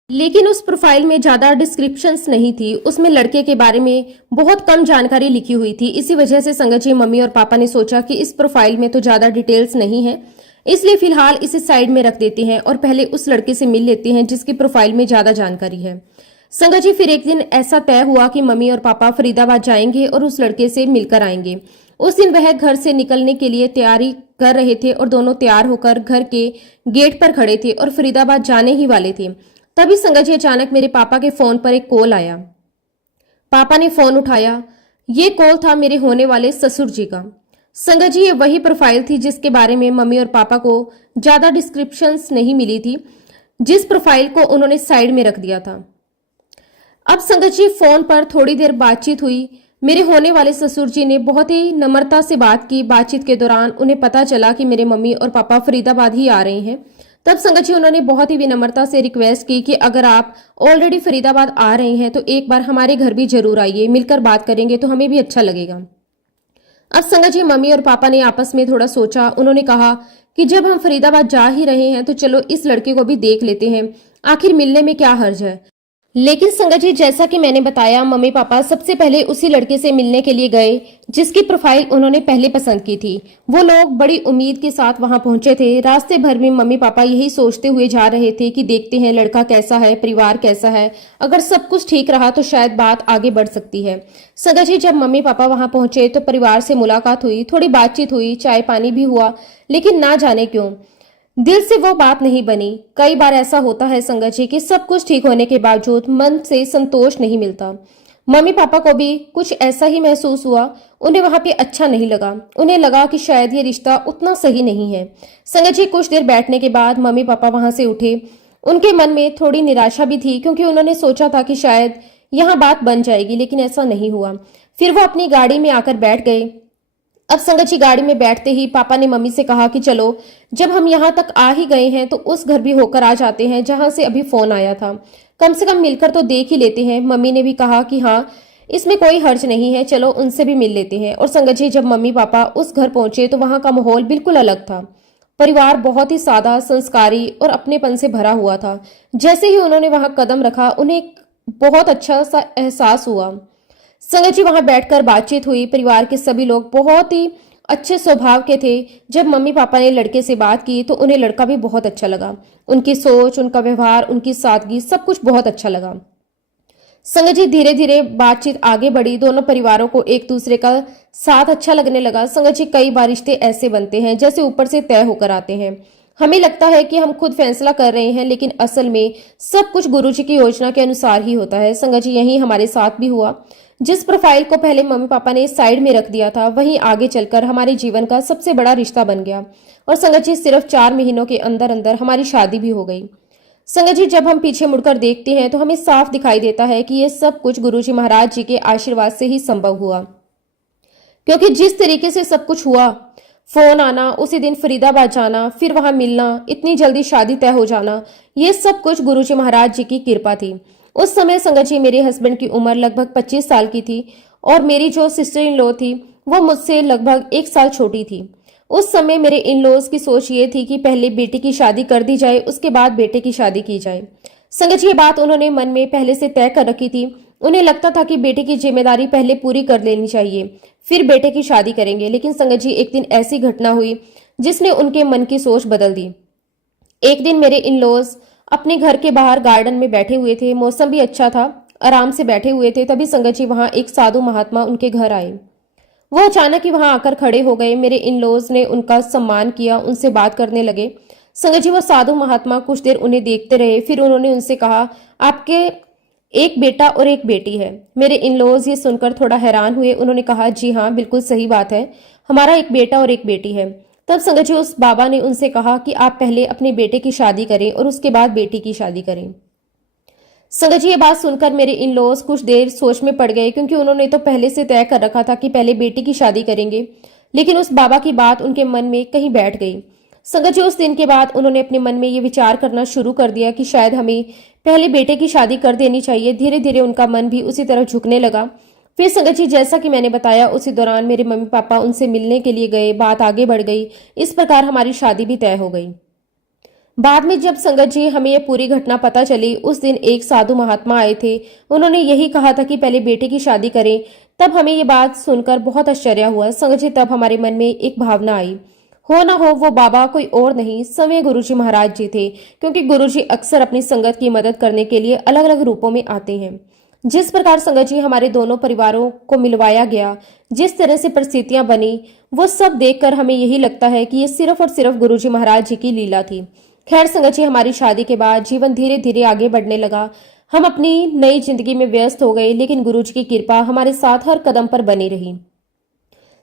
लेकिन उस प्रोफाइल में ज्यादा डिस्क्रिप्शंस नहीं थी। उसमें लड़के के बारे में बहुत कम जानकारी लिखी हुई थी। इसी वजह से संगत जी, मम्मी और पापा ने सोचा कि इस प्रोफाइल में तो ज्यादा डिटेल्स नहीं है, इसलिए फिलहाल इसे साइड में रख देते हैं और पहले उस लड़के से मिल लेते हैं जिसकी प्रोफाइल में ज्यादा जानकारी है। संगत जी, फिर एक दिन ऐसा तय हुआ कि मम्मी और पापा फरीदाबाद जाएंगे और उस लड़के से मिलकर आएंगे। उस दिन वह घर से निकलने के लिए तैयारी कर रहे थे और दोनों तैयार होकर घर के गेट पर खड़े थे और फरीदाबाद जाने ही वाले थे। तभी संगत जी, अचानक मेरे पापा के फोन पर एक कॉल आया। पापा ने फोन उठाया। ये कॉल था मेरे होने वाले ससुर जी का। संगत जी, ये वही प्रोफाइल थी जिसके बारे में मम्मी और पापा को ज्यादा डिस्क्रिप्शंस नहीं मिली थी, जिस प्रोफाइल को उन्होंने साइड में रख दिया था। अब संगत जी, फोन पर थोड़ी देर बातचीत हुई। मेरे होने वाले ससुर जी ने बहुत ही नम्रता से बात की। बातचीत के दौरान उन्हें पता चला कि मेरे मम्मी और पापा फरीदाबाद ही आ रहे हैं। तब संगत जी, उन्होंने बहुत ही विनम्रता से रिक्वेस्ट की कि अगर आप ऑलरेडी फरीदाबाद आ रहे हैं तो एक बार हमारे घर भी जरूर आइए, मिलकर बात करेंगे तो हमें भी अच्छा लगेगा। अब संगत जी, मम्मी और पापा ने आपस में थोड़ा सोचा। उन्होंने कहा कि जब हम फरीदाबाद जा ही रहे हैं तो चलो इस लड़के को भी देख लेते हैं, आखिर मिलने में क्या हर्ज है। लेकिन संगत जी, जैसा कि मैंने बताया, मम्मी पापा सबसे पहले उसी लड़के से मिलने के लिए गए जिसकी प्रोफाइल उन्होंने पहले पसंद की थी। वो लोग बड़ी उम्मीद के साथ वहां पहुंचे थे। रास्ते भर में मम्मी पापा यही सोचते हुए जा रहे थे कि देखते हैं लड़का कैसा है, परिवार कैसा है। अगर सब कुछ ठीक रहा तो शायद बात आगे बढ़ सकती है। संगत जी, जब मम्मी पापा वहां पहुंचे तो परिवार से मुलाकात हुई, थोड़ी बातचीत हुई, चाय पानी भी हुआ, लेकिन ना जाने क्यों दिल से वो बात नहीं बनी। कई बार ऐसा होता है संगत जी कि सब कुछ ठीक होने के बावजूद मन से संतोष नहीं मिलता। मम्मी पापा को भी कुछ ऐसा ही महसूस हुआ। उन्हें वहां पे अच्छा नहीं लगा। उन्हें लगा कि शायद ये रिश्ता उतना सही नहीं है। संगत जी, कुछ देर बैठने के बाद मम्मी पापा वहां से उठे। उनके मन में थोड़ी निराशा भी थी क्योंकि उन्होंने सोचा था कि शायद यहाँ बात बन जाएगी, लेकिन ऐसा नहीं हुआ। फिर वो अपनी गाड़ी में आकर बैठ गए। अब संगत जी, गाड़ी में बैठते ही पापा ने मम्मी से कहा कि चलो, जब हम यहाँ तक आ ही गए हैं तो उस घर भी होकर आ जाते हैं जहां से अभी फोन आया था। कम से कम मिलकर तो देख ही लेते हैं। मम्मी ने भी कहा कि हाँ, इसमें कोई हर्ज नहीं है, चलो उनसे भी मिल लेते हैं। और संगत जी, जब मम्मी पापा उस घर पहुंचे तो वहां का माहौल बिल्कुल अलग था। परिवार बहुत ही सादा, संस्कारी और अपनेपन से भरा हुआ था। जैसे ही उन्होंने वहां कदम रखा, उन्हें एक बहुत अच्छा सा एहसास हुआ। संगत जी, वहां बैठकर बातचीत हुई। परिवार के सभी लोग बहुत ही अच्छे स्वभाव के थे। जब मम्मी पापा ने लड़के से बात की तो उन्हें लड़का भी बहुत अच्छा लगा। उनकी सोच, उनका व्यवहार, उनकी सादगी, सब कुछ बहुत अच्छा लगा। संगत जी, धीरे धीरे बातचीत आगे बढ़ी। दोनों परिवारों को एक दूसरे का साथ अच्छा लगने लगा। संगत जी, कई बार रिश्ते ऐसे बनते हैं जैसे ऊपर से तय होकर आते हैं। हमें लगता है कि हम खुद फैसला कर रहे हैं, लेकिन असल में सब कुछ गुरुजी की योजना के अनुसार ही होता है। संगत जी, यही हमारे साथ भी हुआ। जिस प्रोफाइल को पहले मम्मी पापा ने साइड में रख दिया था, वहीं आगे चलकर हमारे जीवन का सबसे बड़ा रिश्ता बन गया। और संगत जी, सिर्फ 4 महीनों के अंदर अंदर हमारी शादी भी हो गई। संगत जी, जब हम पीछे मुड़कर देखते हैं तो हमें साफ दिखाई देता है कि ये सब कुछ गुरुजी महाराज जी के आशीर्वाद से ही संभव हुआ। क्योंकि जिस तरीके से सब कुछ हुआ, फोन आना, उसी दिन फरीदाबाद जाना, फिर वहां मिलना, इतनी जल्दी शादी तय हो जाना, ये सब कुछ गुरुजी महाराज जी की कृपा थी। उस समय संगत जी, मेरे हस्बैंड की उम्र लगभग 25 साल की थी और मेरी जो सिस्टर इन लॉ थी वो मुझसे लगभग 1 साल छोटी थी। उस समय मेरे इन लॉज की सोच ये थी कि पहले बेटी की शादी कर दी जाए, उसके बाद बेटे की शादी की जाए। संगत जी, ये बात उन्होंने मन में पहले से तय कर रखी थी। उन्हें लगता था कि बेटे की जिम्मेदारी पहले पूरी कर लेनी चाहिए, फिर बेटे की शादी करेंगे। लेकिन संगत जी, एक दिन ऐसी घटना हुई जिसने उनके मन की सोच बदल दी। एक दिन मेरे इन लॉज अपने घर के बाहर गार्डन में बैठे हुए थे। मौसम भी अच्छा था, आराम से बैठे हुए थे। तभी संगत जी, वहां एक साधु महात्मा उनके घर आए। वो अचानक ही वहां आकर खड़े हो गए। मेरे इन लॉज ने उनका सम्मान किया, उनसे बात करने लगे। संगत जी, वो साधु महात्मा कुछ देर उन्हें देखते रहे। फिर उन्होंने उनसे कहा, आपके एक बेटा और एक बेटी है। मेरे इन लॉज ये सुनकर थोड़ा हैरान हुए। उन्होंने कहा, जी हाँ, बिल्कुल सही बात है, हमारा एक बेटा और एक बेटी है। तब संगत जी, उस बाबा ने उनसे कहा कि आप पहले अपने बेटे की शादी करें और उसके बाद बेटी की शादी करें। संगत जी, ये बात सुनकर मेरे इन लॉज कुछ देर सोच में पड़ गए, क्योंकि उन्होंने तो पहले से तय कर रखा था कि पहले बेटी की शादी करेंगे। लेकिन उस बाबा की बात उनके मन में कहीं बैठ गई। संगत जी, उस दिन के बाद उन्होंने अपने मन में ये विचार करना शुरू कर दिया कि शायद हमें पहले बेटे की शादी कर देनी चाहिए। धीरे धीरे उनका मन भी उसी तरफ झुकने लगा। फिर संगत जी, जैसा कि मैंने बताया, उसी दौरान मेरे मम्मी पापा उनसे मिलने के लिए गए। बात आगे बढ़ गई। इस प्रकार हमारी शादी भी तय हो गई। बाद में जब संगत जी, हमें ये पूरी घटना पता चली, उस दिन एक साधु महात्मा आए थे। उन्होंने यही कहा था कि पहले बेटे की शादी करें। तब हमें ये बात सुनकर बहुत आश्चर्य हुआ। संगत जी, तब हमारे मन में एक भावना आई। हो ना हो, वो बाबा कोई और नहीं, स्वयं गुरुजी महाराज जी थे। क्योंकि गुरुजी अक्सर अपनी संगत की मदद करने के लिए अलग अलग रूपों में आते हैं। जिस प्रकार संगत जी, हमारे दोनों परिवारों को मिलवाया गया, जिस तरह से परिस्थितियां बनी, वो सब देखकर हमें यही लगता है कि ये सिर्फ और सिर्फ गुरुजी महाराज जी की लीला थी। खैर संगत जी, हमारी शादी के बाद जीवन धीरे धीरे आगे बढ़ने लगा। हम अपनी नई जिंदगी में व्यस्त हो गए, लेकिन गुरुजी की कृपा हमारे साथ हर कदम पर बनी रही।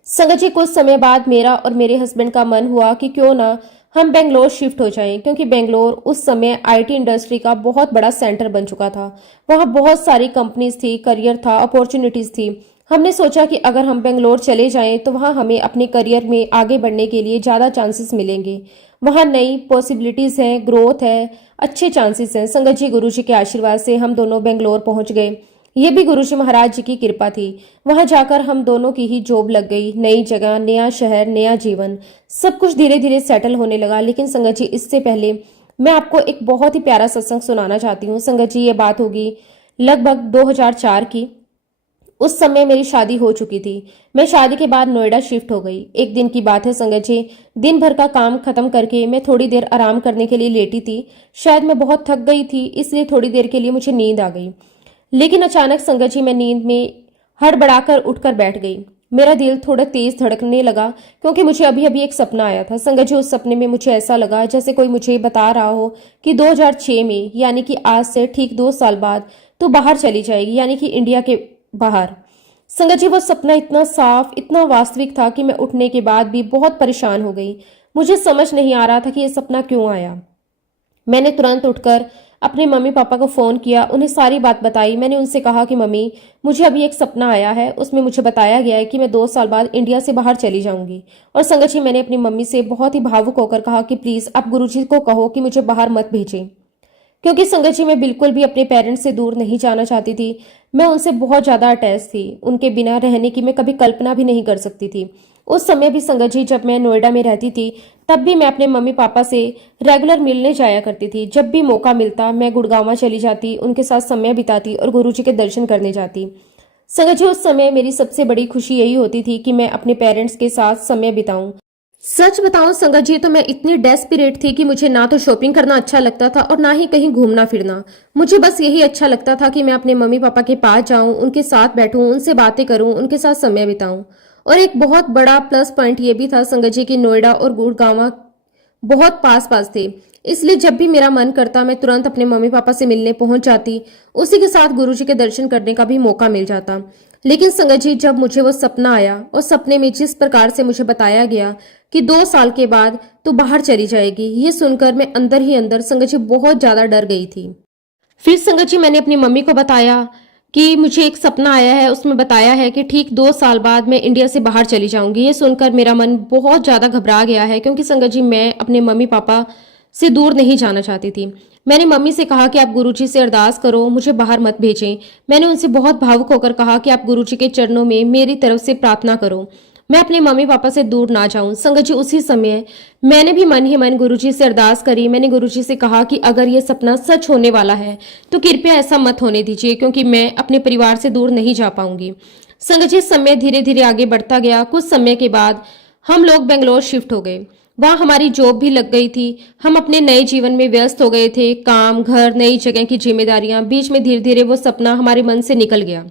संगत जी, कुछ समय बाद मेरा और मेरे हस्बैंड का मन हुआ कि क्यों ना हम बेंगलोर शिफ्ट हो जाएं, क्योंकि बेंगलोर उस समय आईटी इंडस्ट्री का बहुत बड़ा सेंटर बन चुका था। वहां बहुत सारी कंपनीज थी, करियर था, अपॉर्चुनिटीज थी। हमने सोचा कि अगर हम बेंगलोर चले जाएं तो वहां हमें अपने करियर में आगे बढ़ने के लिए ज्यादा चांसेस मिलेंगे। वहां नई पॉसिबिलिटीज हैं, ग्रोथ है, अच्छे चांसेस हैं। संगत जी, गुरुजी के आशीर्वाद से हम दोनों बेंगलोर पहुंच गए। ये भी गुरुजी महाराज जी की कृपा थी। वहां जाकर हम दोनों की ही जॉब लग गई। नई जगह, नया शहर, नया जीवन, सब कुछ धीरे धीरे सेटल होने लगा। लेकिन संगत जी, इससे पहले मैं आपको एक बहुत ही प्यारा सत्संग सुनाना चाहती हूँ। संगत जी, ये बात होगी लगभग 2004 की। उस समय मेरी शादी हो चुकी थी। मैं शादी के बाद नोएडा शिफ्ट हो गई। एक दिन की बात है संगत जी, दिन भर का काम खत्म करके मैं थोड़ी देर आराम करने के लिए लेटी थी। शायद मैं बहुत थक गई थी, इसलिए थोड़ी देर के लिए मुझे नींद आ गई। लेकिन अचानक संगत जी मैं नींद में हड़बड़ाकर उठकर बैठ गई। मेरा दिल थोड़ा तेज धड़कने लगा क्योंकि मुझे अभी अभी एक सपना आया था। संगत जी, उस सपने में मुझे ऐसा लगा जैसे कोई मुझे बता रहा हो कि 2006 में, यानी कि आज से ठीक 2 साल बाद तू बाहर चली जाएगी, यानी कि इंडिया के बाहर। संगत जी, वो सपना इतना साफ, इतना वास्तविक था कि मैं उठने के बाद भी बहुत परेशान हो गई। मुझे समझ नहीं आ रहा था कि यह सपना क्यों आया। मैंने तुरंत उठकर अपने मम्मी पापा को फ़ोन किया, उन्हें सारी बात बताई। मैंने उनसे कहा कि मम्मी, मुझे अभी एक सपना आया है, उसमें मुझे बताया गया है कि मैं 2 साल बाद इंडिया से बाहर चली जाऊंगी। और संगत जी, मैंने अपनी मम्मी से बहुत ही भावुक होकर कहा कि प्लीज़ आप गुरुजी को कहो कि मुझे बाहर मत भेजें, क्योंकि संगत जी मैं बिल्कुल भी अपने पेरेंट्स से दूर नहीं जाना चाहती थी। मैं उनसे बहुत ज़्यादा अटैच थी। उनके बिना रहने की मैं कभी कल्पना भी नहीं कर सकती थी। उस समय भी संगत जी, जब मैं नोएडा में रहती थी, तब भी मैं अपने मम्मी पापा से रेगुलर मिलने जाया करती थी। जब भी मौका मिलता मैं गुड़गांव चली जाती, उनके साथ समय बिताती और गुरुजी के दर्शन करने जाती। संगत जी, उस समय मेरी सबसे बड़ी खुशी यही होती थी कि मैं अपने पेरेंट्स के साथ समय बिताऊं। सच बताऊं संगत जी, तो मैं इतनी डेस्परेट थी कि मुझे ना तो शॉपिंग करना अच्छा लगता था और ना ही कहीं घूमना फिरना। मुझे बस यही अच्छा लगता था कि मैं अपने मम्मी पापा के पास जाऊं, उनके साथ बैठूं, उनसे बातें करूं, उनके साथ समय बिताऊं। और एक बहुत बड़ा प्लस पॉइंट ये भी था संगत जी कि नोएडा और गुड़गांव बहुत पास पास थे, इसलिए जब भी मेरा मन करता मैं तुरंत अपने मम्मी पापा से मिलने पहुंच जाती। उसी के साथ गुरुजी के दर्शन करने का भी मौका मिल जाता। लेकिन संगत जी, जब मुझे वो सपना आया और सपने में जिस प्रकार से मुझे बताया गया कि 2 साल के बाद तो बाहर चली जाएगी, ये सुनकर मैं अंदर ही अंदर संगत जी बहुत ज्यादा डर गई थी। फिर संगत जी मैंने अपनी मम्मी को बताया कि मुझे एक सपना आया है, उसमें बताया है कि ठीक 2 साल बाद मैं इंडिया से बाहर चली जाऊंगी। ये सुनकर मेरा मन बहुत ज़्यादा घबरा गया है, क्योंकि संगत जी मैं अपने मम्मी पापा से दूर नहीं जाना चाहती थी। मैंने मम्मी से कहा कि आप गुरुजी से अरदास करो, मुझे बाहर मत भेजें। मैंने उनसे बहुत भावुक होकर कहा कि आप गुरुजी के चरणों में मेरी तरफ से प्रार्थना करो, मैं अपने मम्मी पापा से दूर ना जाऊं। संगत जी, उसी समय मैंने भी मन ही मन गुरुजी से अरदास करी। मैंने गुरुजी से कहा कि अगर ये सपना सच होने वाला है तो कृपया ऐसा मत होने दीजिए, क्योंकि मैं अपने परिवार से दूर नहीं जा पाऊंगी। संगत जी, समय धीरे धीरे आगे बढ़ता गया। कुछ समय के बाद हम लोग बेंगलोर शिफ्ट हो गए। वहां हमारी जॉब भी लग गई थी। हम अपने नए जीवन में व्यस्त हो गए थे। काम, घर, नई जगह की जिम्मेदारियां, बीच में धीरे धीरे वो सपना हमारे मन से निकल गया।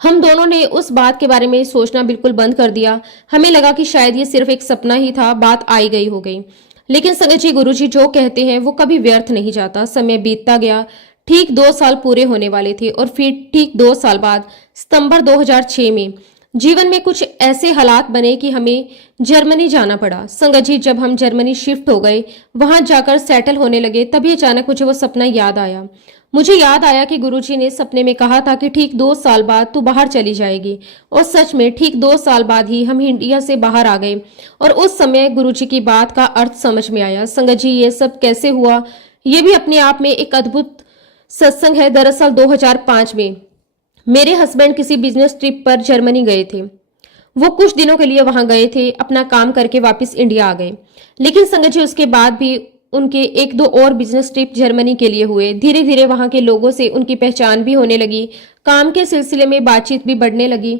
हम दोनों ने उस बात के बारे में सोचना बिल्कुल बंद कर दिया। हमें लगा कि शायद ये सिर्फ एक सपना ही था, बात आई गई हो गई। लेकिन संगत जी, गुरुजी जो कहते हैं वो कभी व्यर्थ नहीं जाता। समय बीतता गया। ठीक 2 साल पूरे होने वाले थे और फिर ठीक 2 साल बाद सितंबर 2006 में जीवन में कुछ ऐसे हालात बने कि हमें जर्मनी जाना पड़ा। संगत जी, जब हम जर्मनी शिफ्ट हो गए, वहां जाकर सेटल होने लगे, तभी अचानक मुझे वो सपना याद आया। मुझे याद आया कि गुरुजी ने सपने में कहा था कि ठीक 2 साल बाद तू बाहर चली जाएगी। और सच में ठीक 2 साल बाद ही हम इंडिया से बाहर आ गए। और उस समय गुरुजी की बात का अर्थ समझ में आया। संगत जी, ये सब कैसे हुआ, ये भी अपने आप में एक अद्भुत सत्संग है। दरअसल 2005 में मेरे हस्बैंड किसी बिजनेस ट्रिप पर जर्मनी गए थे। वो कुछ दिनों के लिए वहां गए थे, अपना काम करके वापस इंडिया आ गए। लेकिन संगत जी, उसके बाद भी उनके 1-2 और बिजनेस ट्रिप जर्मनी के लिए हुए। धीरे धीरे वहां के लोगों से उनकी पहचान भी होने लगी। काम के सिलसिले में बातचीत भी बढ़ने लगी।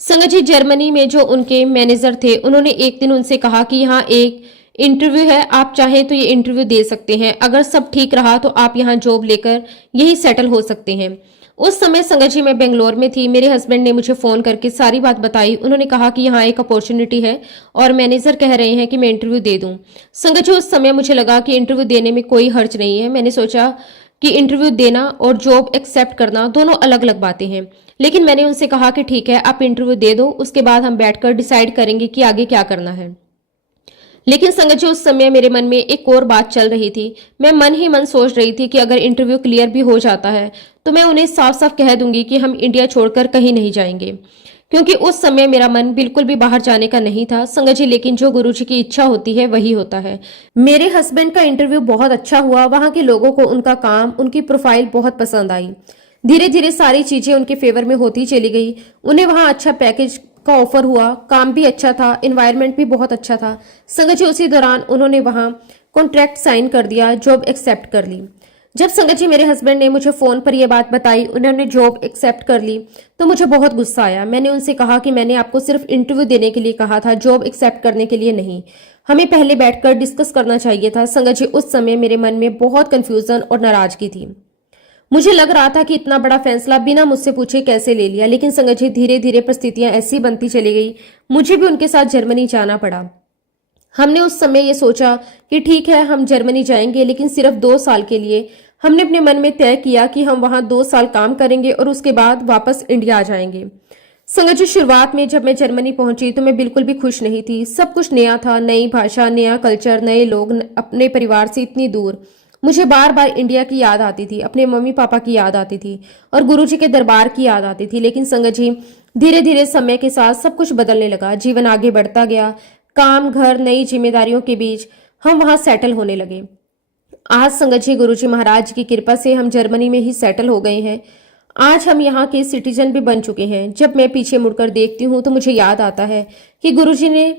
संगत जी, जर्मनी में जो उनके मैनेजर थे, उन्होंने एक दिन उनसे कहा कि यहाँ एक इंटरव्यू है, आप चाहें तो ये इंटरव्यू दे सकते हैं। अगर सब ठीक रहा तो आप यहाँ जॉब लेकर यही सेटल हो सकते हैं। उस समय संगत जी मैं बेंगलोर में थी। मेरे हस्बैंड ने मुझे फोन करके सारी बात बताई। उन्होंने कहा कि यहाँ एक अपॉर्चुनिटी है और मैनेजर कह रहे हैं कि मैं इंटरव्यू दे दूं। संगत जी, उस समय मुझे लगा कि इंटरव्यू देने में कोई हर्ज नहीं है। मैंने सोचा कि इंटरव्यू देना और जॉब एक्सेप्ट करना दोनों अलग अलग बातें हैं। लेकिन मैंने उनसे कहा कि ठीक है, आप इंटरव्यू दे दो, उसके बाद हम बैठकर डिसाइड करेंगे कि आगे क्या करना है। लेकिन संगत जी, उस समय मेरे मन में एक और बात चल रही थी। मैं मन ही मन सोच रही थी कि अगर इंटरव्यू क्लियर भी हो जाता है तो मैं उन्हें साफ साफ कह दूंगी कि हम इंडिया छोड़कर कहीं नहीं जाएंगे, क्योंकि उस समय मेरा मन बिल्कुल भी बाहर जाने का नहीं था। संगत जी, लेकिन जो गुरुजी की इच्छा होती है वही होता है। मेरे हस्बैंड का इंटरव्यू बहुत अच्छा हुआ। वहां के लोगों को उनका काम, उनकी प्रोफाइल बहुत पसंद आई। धीरे धीरे सारी चीजें उनके फेवर में होती चली गई। उन्हें वहां अच्छा पैकेज का ऑफर हुआ, काम भी अच्छा था, एनवायरनमेंट भी बहुत अच्छा था। संगत जी, उसी दौरान उन्होंने वहां कॉन्ट्रैक्ट साइन कर दिया, जॉब एक्सेप्ट कर ली। जब संगत जी मेरे हस्बैंड ने मुझे फोन पर यह बात बताई, उन्होंने जॉब एक्सेप्ट कर ली, तो मुझे बहुत गुस्सा आया। मैंने उनसे कहा कि मैंने आपको सिर्फ इंटरव्यू देने के लिए कहा था, जॉब एक्सेप्ट करने के लिए नहीं। हमें पहले बैठकर डिस्कस करना चाहिए था। संगत जी उस समय मेरे मन में बहुत कंफ्यूजन और नाराजगी थी। मुझे लग रहा था कि इतना बड़ा फैसला बिना मुझसे पूछे कैसे ले लिया, लेकिन संगत जी धीरे धीरे परिस्थितियां ऐसी बनती चली गई, मुझे भी उनके साथ जर्मनी जाना पड़ा। हमने उस समय ये सोचा कि ठीक है, हम जर्मनी जाएंगे, लेकिन सिर्फ 2 साल के लिए। हमने अपने मन में तय किया कि हम वहां 2 साल काम करेंगे और उसके बाद वापस इंडिया आ जाएंगे। संगत जी शुरुआत में जब मैं जर्मनी पहुंची तो मैं बिल्कुल भी खुश नहीं थी। सब कुछ नया था, नई भाषा, नया कल्चर, नए लोग, अपने परिवार से इतनी दूर। मुझे बार बार इंडिया की याद आती थी, अपने मम्मी पापा की याद आती थी और गुरुजी के दरबार की याद आती थी। लेकिन संगत जी धीरे धीरे समय के साथ सब कुछ बदलने लगा। जीवन आगे बढ़ता गया। काम, घर, नई जिम्मेदारियों के बीच हम वहां सेटल होने लगे। आज संगत जी गुरुजी महाराज की कृपा से हम जर्मनी में ही सेटल हो गए हैं। आज हम यहाँ के सिटीजन भी बन चुके हैं। जब मैं पीछे मुड़कर देखती हूँ तो मुझे याद आता है कि गुरुजी ने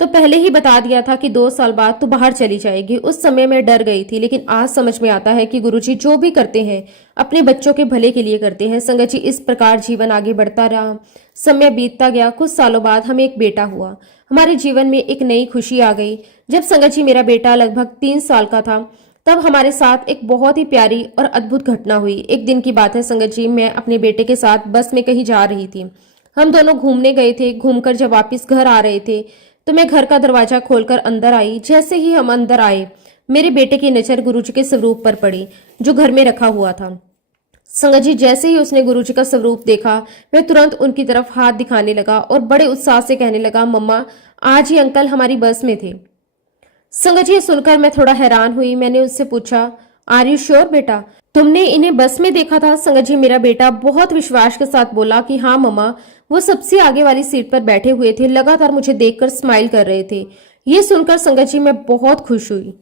तो पहले ही बता दिया था कि 2 साल बाद तो बाहर चली जाएगी। उस समय मैं डर गई थी, लेकिन आज समझ में आता है कि गुरुजी जो भी करते हैं अपने बच्चों के भले के लिए करते हैं। संगत जी इस प्रकार जीवन आगे बढ़ता रहा, समय बीतता गया। कुछ सालों बाद हमें एक बेटा हुआ। हमारे जीवन में एक नई खुशी आ गई। जब संगत जी मेरा बेटा लगभग 3 साल का था, तब हमारे साथ एक बहुत ही प्यारी और अद्भुत घटना हुई। एक दिन की बात है संगत जी, मैं अपने बेटे के साथ बस में कहीं जा रही थी। हम दोनों घूमने गए थे। घूमकर जब वापस घर आ रहे थे तो मैं घर का दरवाजा खोलकर अंदर आई। जैसे ही हम अंदर आए, मेरे बेटे की नजर गुरुजी के स्वरूप पर पड़ी जो घर में रखा हुआ था। संगत जी जैसे ही उसने गुरुजी का स्वरूप देखा, वह तुरंत उनकी तरफ हाथ दिखाने लगा और बड़े उत्साह से कहने लगा, मम्मा आज ही अंकल हमारी बस में थे। संगत जी ये सुनकर मैं थोड़ा हैरान हुई। मैंने उससे पूछा, आर यू श्योर बेटा, तुमने इन्हें बस में देखा था? संगत जी मेरा बेटा बहुत विश्वास के साथ बोला कि हाँ मम्मा, वो सबसे आगे वाली सीट पर बैठे हुए थे, लगातार मुझे देखकर स्माइल कर रहे थे। ये सुनकर संगत जी मैं बहुत खुश हुई।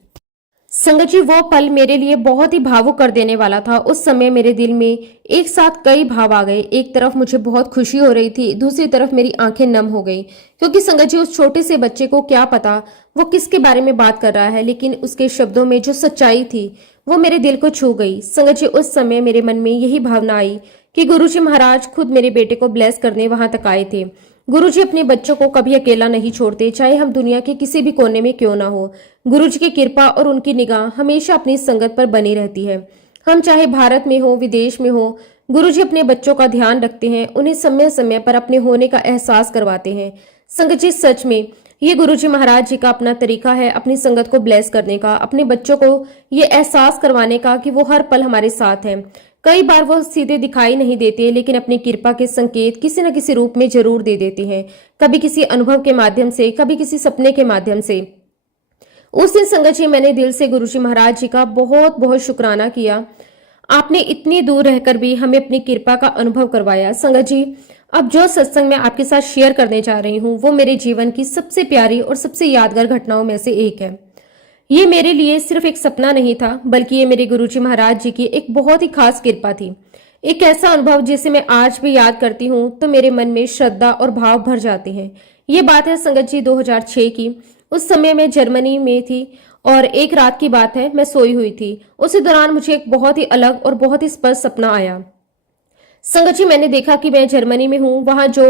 संगत जी वो पल मेरे लिए बहुत ही भावुक कर देने वाला था। उस समय मेरे दिल में एक साथ कई भाव आ गए। एक तरफ मुझे बहुत खुशी हो रही थी, दूसरी तरफ मेरी आंखें नम हो गई, क्योंकि संगत जी उस छोटे से बच्चे को क्या पता वो किसके बारे में बात कर रहा है, लेकिन उसके शब्दों में जो सच्चाई थी वो मेरे दिल को छू गई। संगत जी उस समय मेरे मन में यही भावना आई कि गुरुजी महाराज खुद मेरे बेटे को ब्लेस करने वहां तक आए थे। गुरुजी अपने बच्चों को कभी अकेला नहीं छोड़ते, चाहे हम दुनिया के किसी भी कोने में क्यों ना हो। गुरुजी की कृपा और उनकी निगाह हमेशा अपनी संगत पर बनी रहती है। हम चाहे भारत में हो, विदेश में हो, गुरुजी अपने बच्चों का ध्यान रखते हैं, उन्हें समय समय पर अपने होने का एहसास करवाते हैं। संगत जी सच में ये गुरुजी महाराज जी का अपना तरीका है अपनी संगत को ब्लेस करने का, अपने बच्चों को ये एहसास करवाने का कि वो हर पल हमारे साथ हैं। कई बार वो सीधे दिखाई नहीं देते, लेकिन अपनी कृपा के संकेत किसी न किसी रूप में जरूर दे देते हैं। कभी किसी अनुभव के माध्यम से, कभी किसी सपने के माध्यम से। उस दिन संगत जी मैंने दिल से गुरुजी महाराज जी का बहुत बहुत शुक्राना किया। आपने इतनी दूर रहकर भी हमें अपनी कृपा का अनुभव करवाया। संगत जी अब जो सत्संग मैं आपके साथ शेयर करने जा रही हूँ वो मेरे जीवन की सबसे प्यारी और सबसे यादगार घटनाओं में से एक है। ये मेरे लिए सिर्फ एक सपना नहीं था, बल्कि ये मेरे गुरुजी महाराज जी की एक बहुत ही खास कृपा थी। एक ऐसा अनुभव जिसे मैं आज भी याद करती हूँ तो मेरे मन में श्रद्धा और भाव भर जाते हैं। ये बात है संगत जी 2006 की। उस समय मैं जर्मनी में थी और एक रात की बात है, मैं सोई हुई थी। उसी दौरान मुझे एक बहुत ही अलग और बहुत ही स्पष्ट सपना आया। संगत जी मैंने देखा कि मैं जर्मनी में हूँ। वहां जो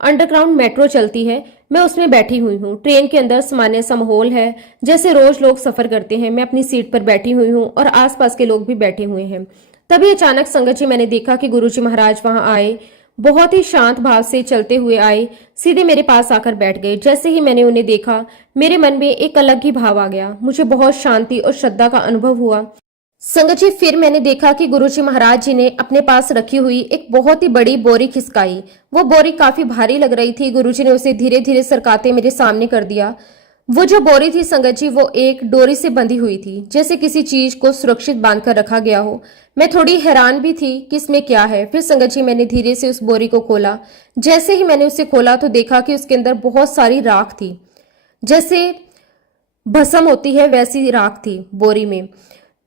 अंडरग्राउंड मेट्रो चलती है, मैं उसमें बैठी हुई हूँ। ट्रेन के अंदर सामान्य सा माहौल है, जैसे रोज लोग सफर करते हैं। मैं अपनी सीट पर बैठी हुई हूँ और आसपास के लोग भी बैठे हुए हैं। तभी अचानक संगत जी मैंने देखा कि गुरुजी महाराज वहां आए, बहुत ही शांत भाव से चलते हुए आए, सीधे मेरे पास आकर बैठ गए। जैसे ही मैंने उन्हें देखा, मेरे मन में एक अलग ही भाव आ गया। मुझे बहुत शांति और श्रद्धा का अनुभव हुआ। संगत जी फिर मैंने देखा कि गुरुजी महाराज जी ने अपने पास रखी हुई एक बहुत ही बड़ी बोरी खिसकाई। वो बोरी काफी भारी लग रही थी। गुरुजी ने उसे धीरे धीरे सरकाते मेरे सामने कर दिया। वो जो बोरी थी संगत जी, वो एक डोरी से बंधी हुई थी, जैसे किसी चीज को सुरक्षित बांधकर रखा गया हो। मैं थोड़ी हैरान भी थी कि इसमें क्या है। फिर संगत जी मैंने धीरे से उस बोरी को खोला। जैसे ही मैंने उसे खोला तो देखा कि उसके अंदर बहुत सारी राख थी, जैसे भस्म होती है वैसी राख थी बोरी में।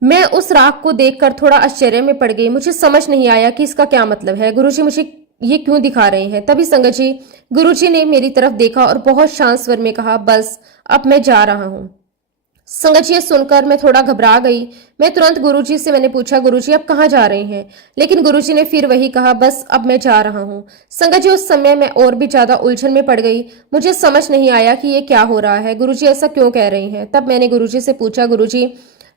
मैं उस राख को देखकर थोड़ा आश्चर्य में पड़ गई। मुझे समझ नहीं आया कि इसका क्या मतलब है, गुरुजी मुझे ये क्यों दिखा रहे हैं। तभी संगत जी गुरुजी ने मेरी तरफ देखा और बहुत शांत स्वर में कहा, बस अब मैं जा रहा हूं। संगत जी, ये सुनकर मैं थोड़ा घबरा गई। मैं तुरंत गुरुजी से मैंने पूछा, गुरुजी अब कहाँ जा रहे हैं? लेकिन गुरुजी ने फिर वही कहा, बस अब मैं जा रहा हूँ। संगत जी, उस समय मैं और भी ज्यादा उलझन में पड़ गई। मुझे समझ नहीं आया कि ये क्या हो रहा है, गुरुजी ऐसा क्यों कह रहे हैं। तब मैंने गुरुजी से पूछा, गुरुजी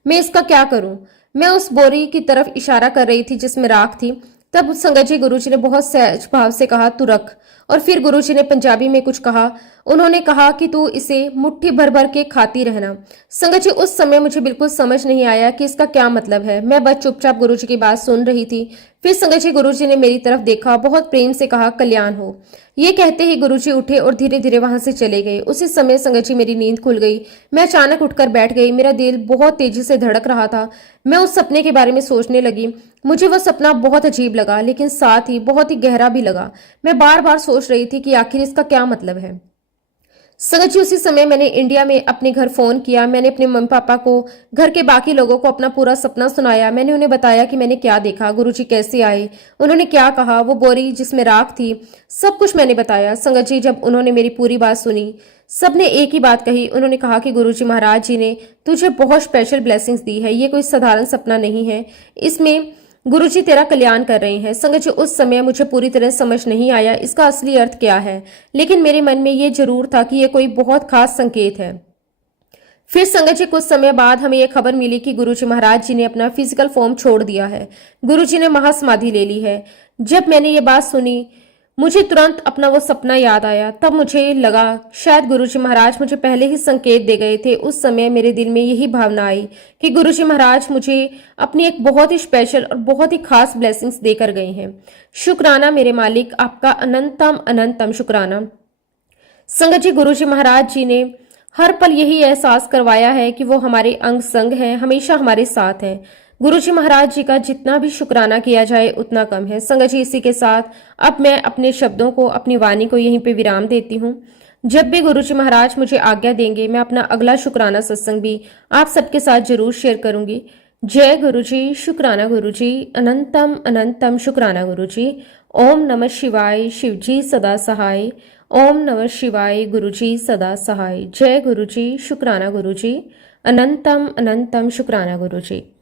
मैं इसका क्या करूं? मैं उस बोरी की तरफ इशारा कर रही थी जिसमें राख थी। तब संगत जी, गुरुजी ने बहुत सहज भाव से कहा, तू रख। और फिर गुरुजी ने पंजाबी में कुछ कहा। उन्होंने कहा कि तू इसे मुट्ठी भर भर के खाती रहना। संगत जी, उस समय मुझे बिल्कुल समझ नहीं आया कि इसका क्या मतलब है। मैं बस चुपचाप गुरुजी की बात सुन रही थी। फिर संगत जी, गुरुजी ने मेरी तरफ देखा, बहुत प्रेम से कहा, कल्याण हो। ये कहते ही गुरुजी उठे और धीरे धीरे वहां से चले गए। उसी समय संगत जी, मेरी नींद खुल गई। मैं अचानक उठकर बैठ गई। मेरा दिल बहुत तेजी से धड़क रहा था। मैं उस सपने के बारे में सोचने लगी। मुझे वह सपना बहुत अजीब लगा, लेकिन साथ ही बहुत ही गहरा भी लगा। मैं बार बार सोच रही थी कि आखिर इसका क्या मतलब है। संगत जी, उसी समय मैंने इंडिया में अपने घर फोन किया। मैंने अपने मम्मी पापा को, घर के बाकी लोगों को अपना पूरा सपना सुनाया। मैंने उन्हें बताया कि मैंने क्या देखा, गुरुजी कैसे आए, उन्होंने क्या कहा, वो बोरी जिसमें राख थी, सब कुछ मैंने बताया। संगत जी, जब उन्होंने मेरी पूरी बात सुनी, सबने एक ही बात कही। उन्होंने कहा कि गुरुजी महाराज जी ने तुझे बहुत स्पेशल ब्लेसिंग्स दी है। ये कोई साधारण सपना नहीं है, इसमें गुरुजी तेरा कल्याण कर रहे हैं। संगत जी, उस समय मुझे पूरी तरह समझ नहीं आया इसका असली अर्थ क्या है, लेकिन मेरे मन में ये जरूर था कि यह कोई बहुत खास संकेत है। फिर संगत जी, कुछ समय बाद हमें यह खबर मिली कि गुरुजी महाराज जी ने अपना फिजिकल फॉर्म छोड़ दिया है। गुरुजी ने महासमाधि ले ली है। जब मैंने ये बात सुनी, मुझे तुरंत अपना वो सपना याद आया। तब मुझे लगा शायद गुरुजी महाराज मुझे पहले ही संकेत दे गए थे। उस समय मेरे दिल में यही भावना आई कि गुरुजी महाराज मुझे अपनी एक बहुत ही स्पेशल और बहुत ही खास ब्लेसिंग्स देकर गए हैं। शुक्राना मेरे मालिक, आपका अनंतम अनंतम शुक्राना। संगत जी, गुरुजी महाराज जी ने हर पल यही एहसास करवाया है कि वो हमारे अंग संग हैं, हमेशा हमारे साथ हैं। गुरुजी महाराज जी का जितना भी शुक्राना किया जाए उतना कम है। संगत जी, इसी के साथ अब मैं अपने शब्दों को, अपनी वाणी को यहीं पे विराम देती हूँ। जब भी गुरुजी महाराज मुझे आज्ञा देंगे, मैं अपना अगला शुक्राना सत्संग भी आप सबके साथ जरूर शेयर करूंगी। जय गुरुजी, शुक्राना गुरुजी, अनंतम अनंतम शुक्राना गुरुजी। ओम नमः शिवाय, शिवजी सदा सहाय। ओम नमः शिवाय, गुरुजी सदा सहाय। जय गुरुजी, शुक्राना गुरुजी, अनंतम अनंतम शुक्राना गुरुजी।